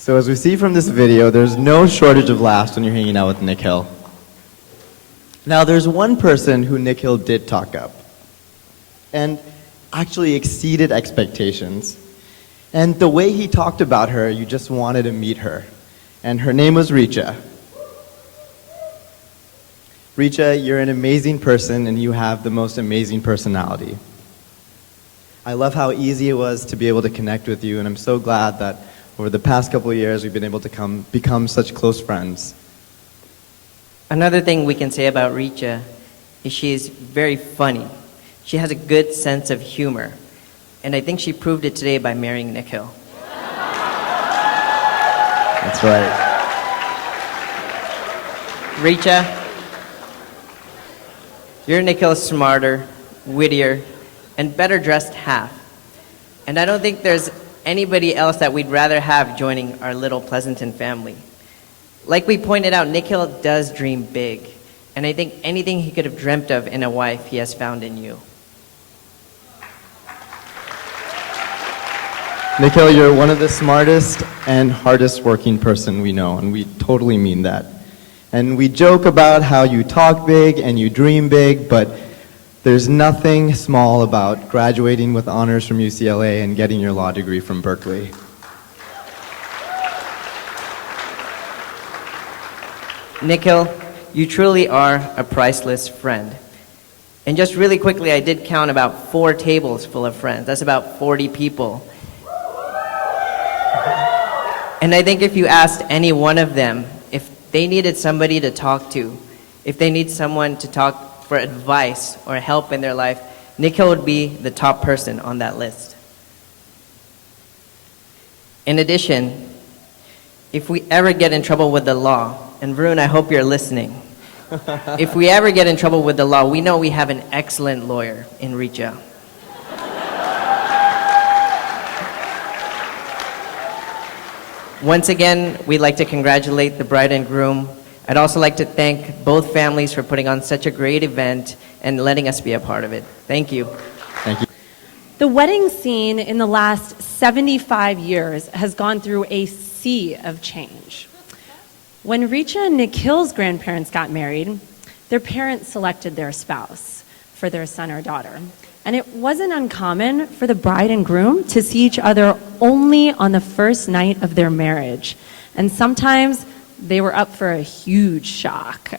So as we see from this video, there's no shortage of laughs when you're hanging out with Nikhil. Now there's one person who Nikhil did talk up and actually exceeded expectations. And the way he talked about her, you just wanted to meet her. And her name was Richa. Richa, you're an amazing person and you have the most amazing personality. I love how easy it was to be able to connect with you, and I'm so glad that over the past couple of years we've been able to become such close friends. Another thing we can say about Richa is she is very funny. She has a good sense of humor, and I think she proved it today by marrying Nikhil. That's right. Richa, you're Nikhil's smarter, wittier, and better dressed half. And I don't think there's anybody else that we'd rather have joining our little Pleasanton family. Like we pointed out, Nikhil does dream big, and I think anything he could have dreamt of in a wife, he has found in you. Nikhil, you're one of the smartest and hardest working person we know, and we totally mean that. And we joke about how you talk big and you dream big, but there's nothing small about graduating with honors from UCLA and getting your law degree from Berkeley. Nikhil, you truly are a priceless friend. And just really quickly, I did count about 4 tables full of friends. That's about 40 people. And I think if you asked any one of them if they needed somebody to talk to, if they need someone to talk for advice or help in their life, Nikhil would be the top person on that list. In addition, if we ever get in trouble with the law, and Varun, I hope you're listening, if we ever get in trouble with the law, we know we have an excellent lawyer in Richa. Once again, we'd like to congratulate the bride and groom. I'd also like to thank both families for putting on such a great event and letting us be a part of it. Thank you. Thank you. The wedding scene in the last 75 years has gone through a sea of change. When Richa and Nikhil's grandparents got married, their parents selected their spouse for their son or daughter. And it wasn't uncommon for the bride and groom to see each other only on the first night of their marriage. And sometimes they were up for a huge shock.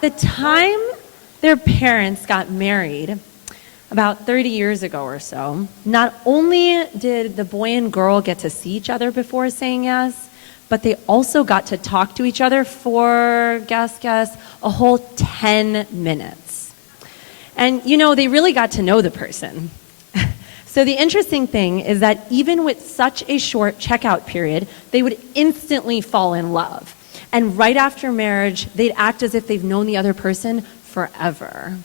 The time their parents got married, about 30 years ago or so, not only did the boy and girl get to see each other before saying yes, but they also got to talk to each other for, guess, a whole 10 minutes. And, you know, they really got to know the person. So the interesting thing is that even with such a short checkout period, they would instantly fall in love. And right after marriage, they'd act as if they've known the other person forever.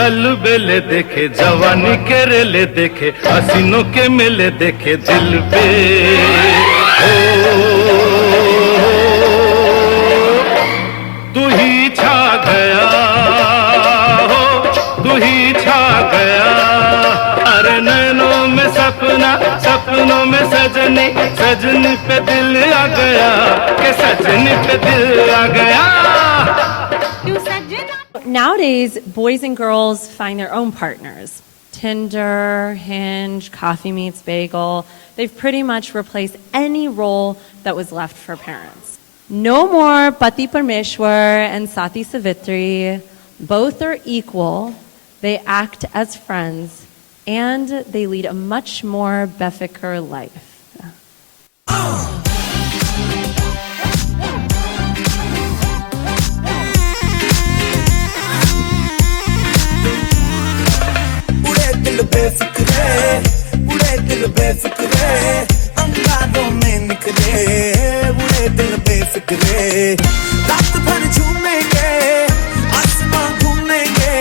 अलबेले देखे जवानी के रेले देखे हसीनों के मेले देखे दिल पे तू ही छा गया हो तू ही छा गया सजनी सजनी पे दिल आ गया के सजनी पे दिल आ गया. Nowadays, boys and girls find their own partners. Tinder, Hinge, Coffee Meets Bagel, they've pretty much replaced any role that was left for parents. No more Pati Parmeshwar and Sati Savitri. Both are equal. They act as friends, and they lead a much more befikr life. उड़े दिल बेफिक्रे अंगारों में निकले उड़े दिल बेफिक्रे रात भर झूमेंगे आसमां घूमेंगे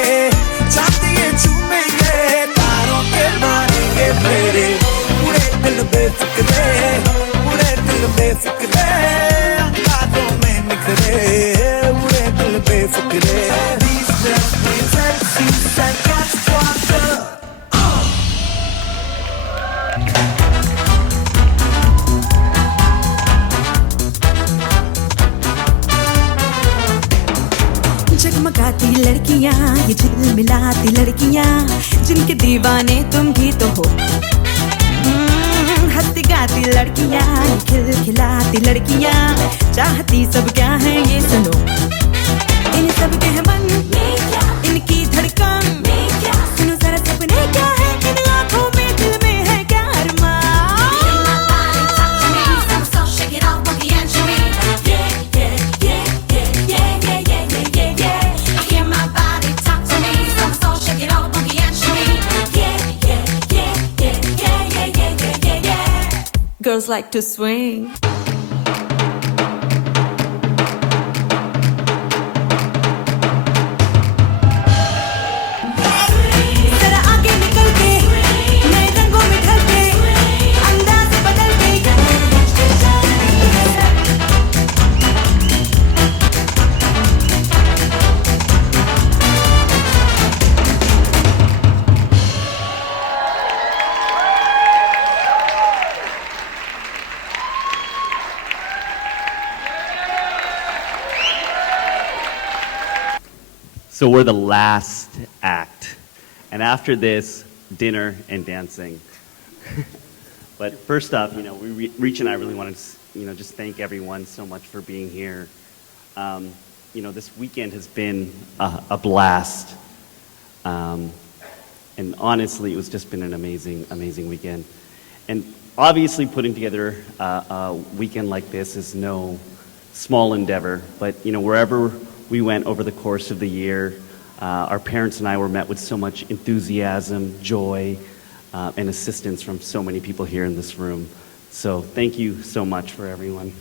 चांदिए झूमेंगे तारों के मारेंगे फेरे उड़े दिल बेफिक्रे अंगारों में निकले उड़े दिल Befikre These days we said catch water. जगमगाती लड़कियां ये झिलमिलाती लड़कियां जिनके दीवाने तुम भी तो हो हंसती गाती लड़कियां खिलखिलाती लड़कियां चाहती सब क्या है ये सुनो इन सब के मन इनकी धड़कन सुनो जरा सपने क्या है इन आँखों में दिल में है क्या अरमान Girls like to swing. जरा आगे निकल के नए रंगों में ढल के अंदाज बदल के So we're the last act. And after this, dinner and dancing. But first off, Richa and I really want to, just thank everyone so much for being here. This weekend has been a blast. And honestly, it's just been an amazing, amazing weekend. And obviously putting together a weekend like this is no small endeavor. But, wherever we went over the course of the year, our parents and I were met with so much enthusiasm, joy, and assistance from so many people here in this room. So thank you so much for everyone,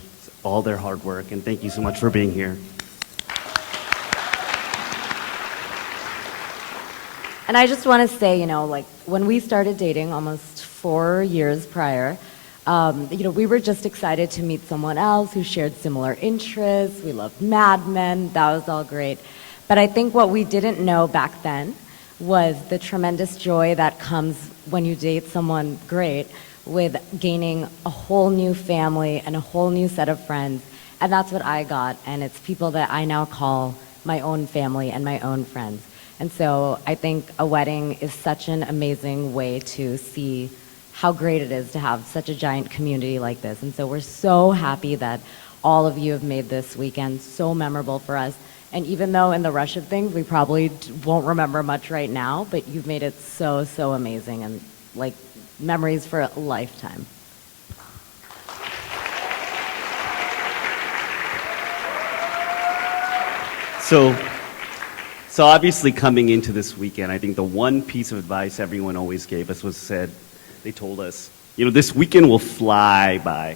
all their hard work, and thank you so much for being here. And I just want to say, when we started dating almost 4 years prior, we were just excited to meet someone else who shared similar interests. We loved Mad Men. That was all great. But I think what we didn't know back then was the tremendous joy that comes when you date someone great with gaining a whole new family and a whole new set of friends. And that's what I got. And it's people that I now call my own family and my own friends. And so I think a wedding is such an amazing way to see how great it is to have such a giant community like this. And so we're so happy that all of you have made this weekend so memorable for us. And even though in the rush of things, we probably won't remember much right now, but you've made it so, so amazing and like memories for a lifetime. So obviously coming into this weekend, I think the one piece of advice everyone always gave us they told us, this weekend will fly by.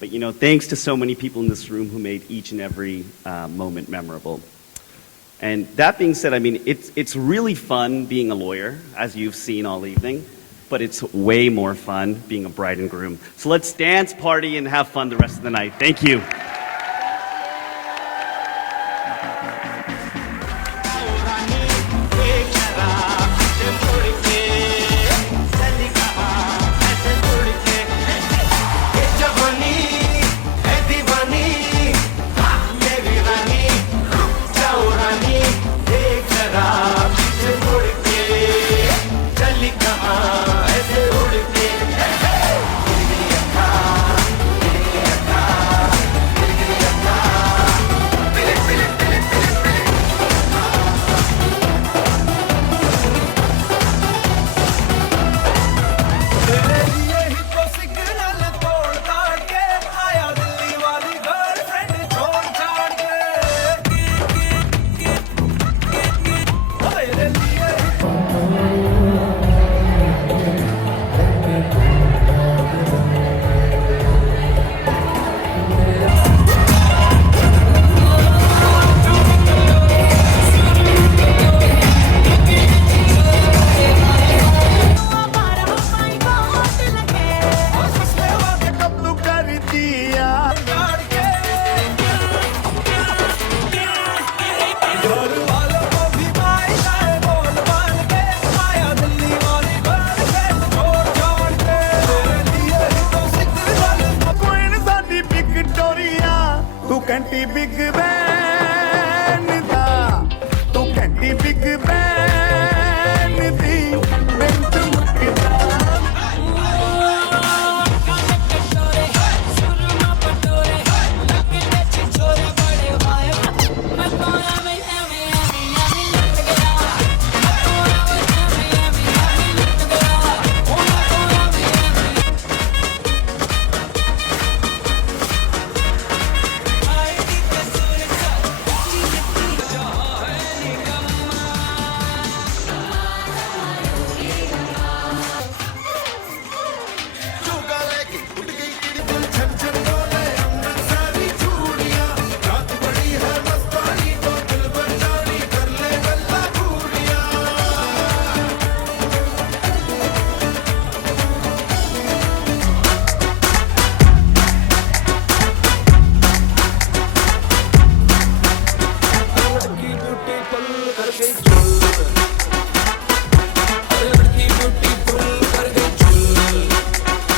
But, thanks to so many people in this room who made each and every moment memorable. And that being said, it's really fun being a lawyer, as you've seen all evening, but it's way more fun being a bride and groom. So let's dance, party, and have fun the rest of the night. Thank you. गई चुल अरे लड़की beautiful कर गई चुल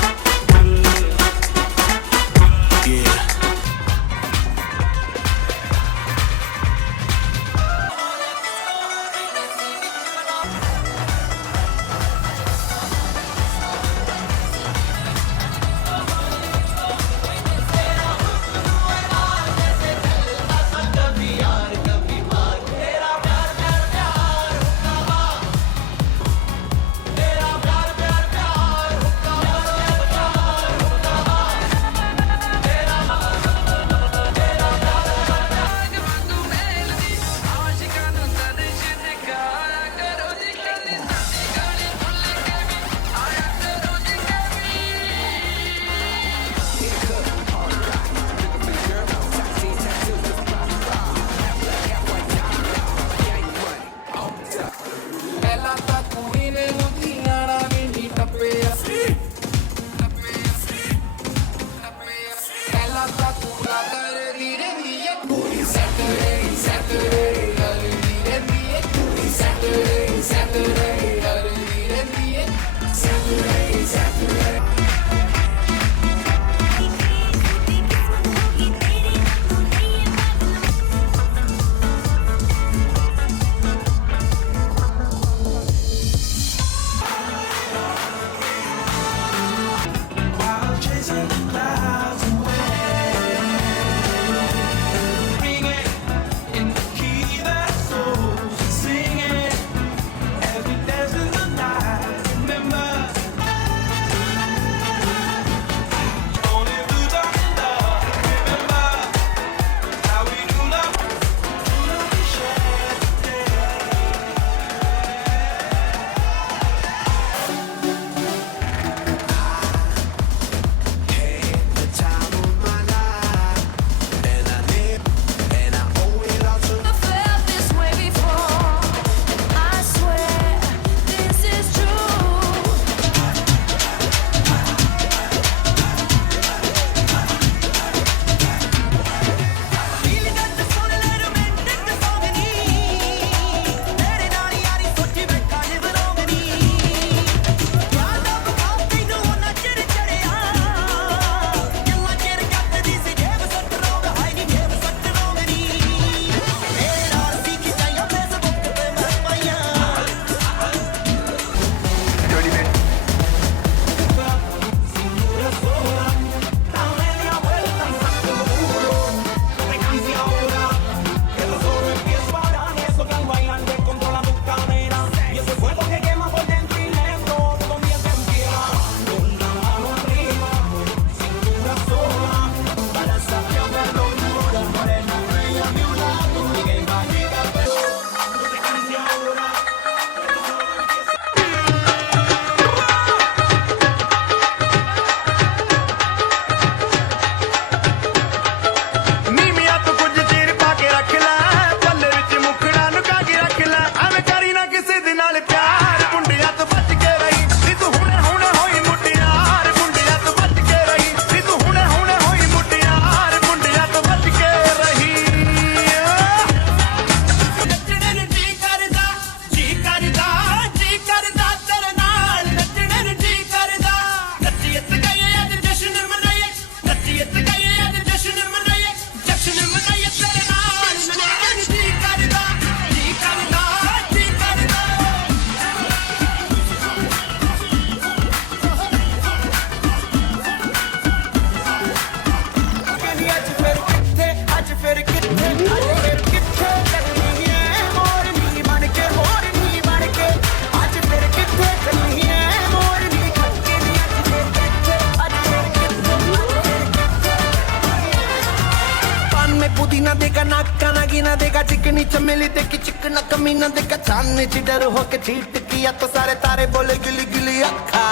पुदीना देगा नाका नागिना देगा चिकनी चमेली देखी चिकना कमीना देगा चांदनी चिडर होके चीट किया तो सारे तारे बोले गिली गिली अक्खा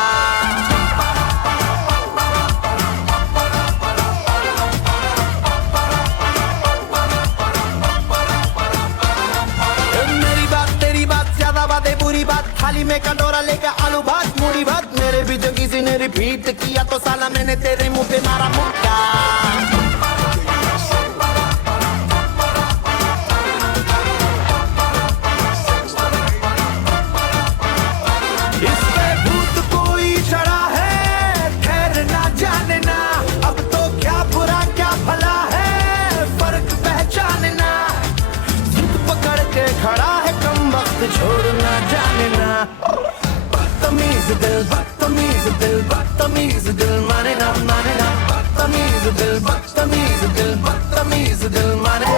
मेरी बात तेरी बात ज्यादा बातें बुरी बात थाली में कटोरा लेकर आलू भात मूढ़ी भात मेरे भी जो किसी ने रिपीट किया तो साला मैंने तेरे मुंह पे मारा मुक्का बदतमीज दिल माने ना बदतमीज दिल बदतमीज दिल माने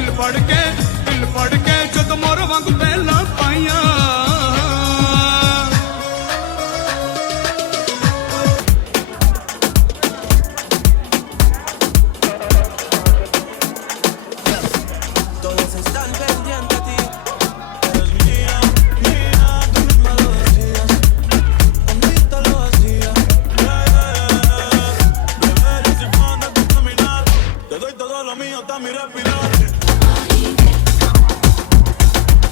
दिल फड़ के जद मोर वांग पहला पाइया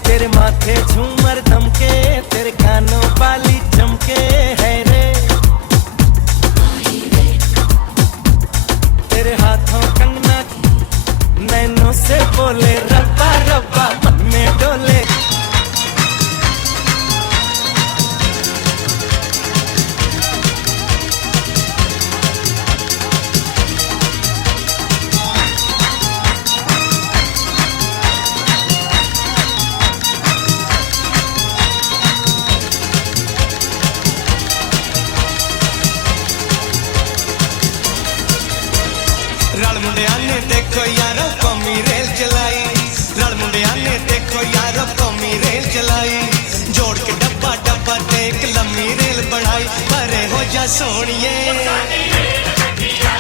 तेरे माथे झूमर दमके तेरे कानों वाली चमके है रे तेरे हाथों कंगना नैनों से बोले रब्बा रब्बा मन में डोले रल मुंडिया ने देखो यारो कौमी रेल चलाई रल मुंडिया ने देखो यारो कौमी रेल चलाई जोड़ के डब्बा डब्बा देख लम्मी रेल बढ़ाई परे हो जा सोनिए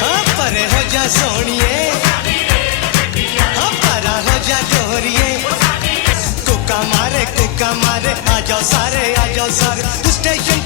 हाँ परे हो जा सोनिए हाँ परा हो जा जोरिए कुका मारे आ जाओ सारे स्टेशन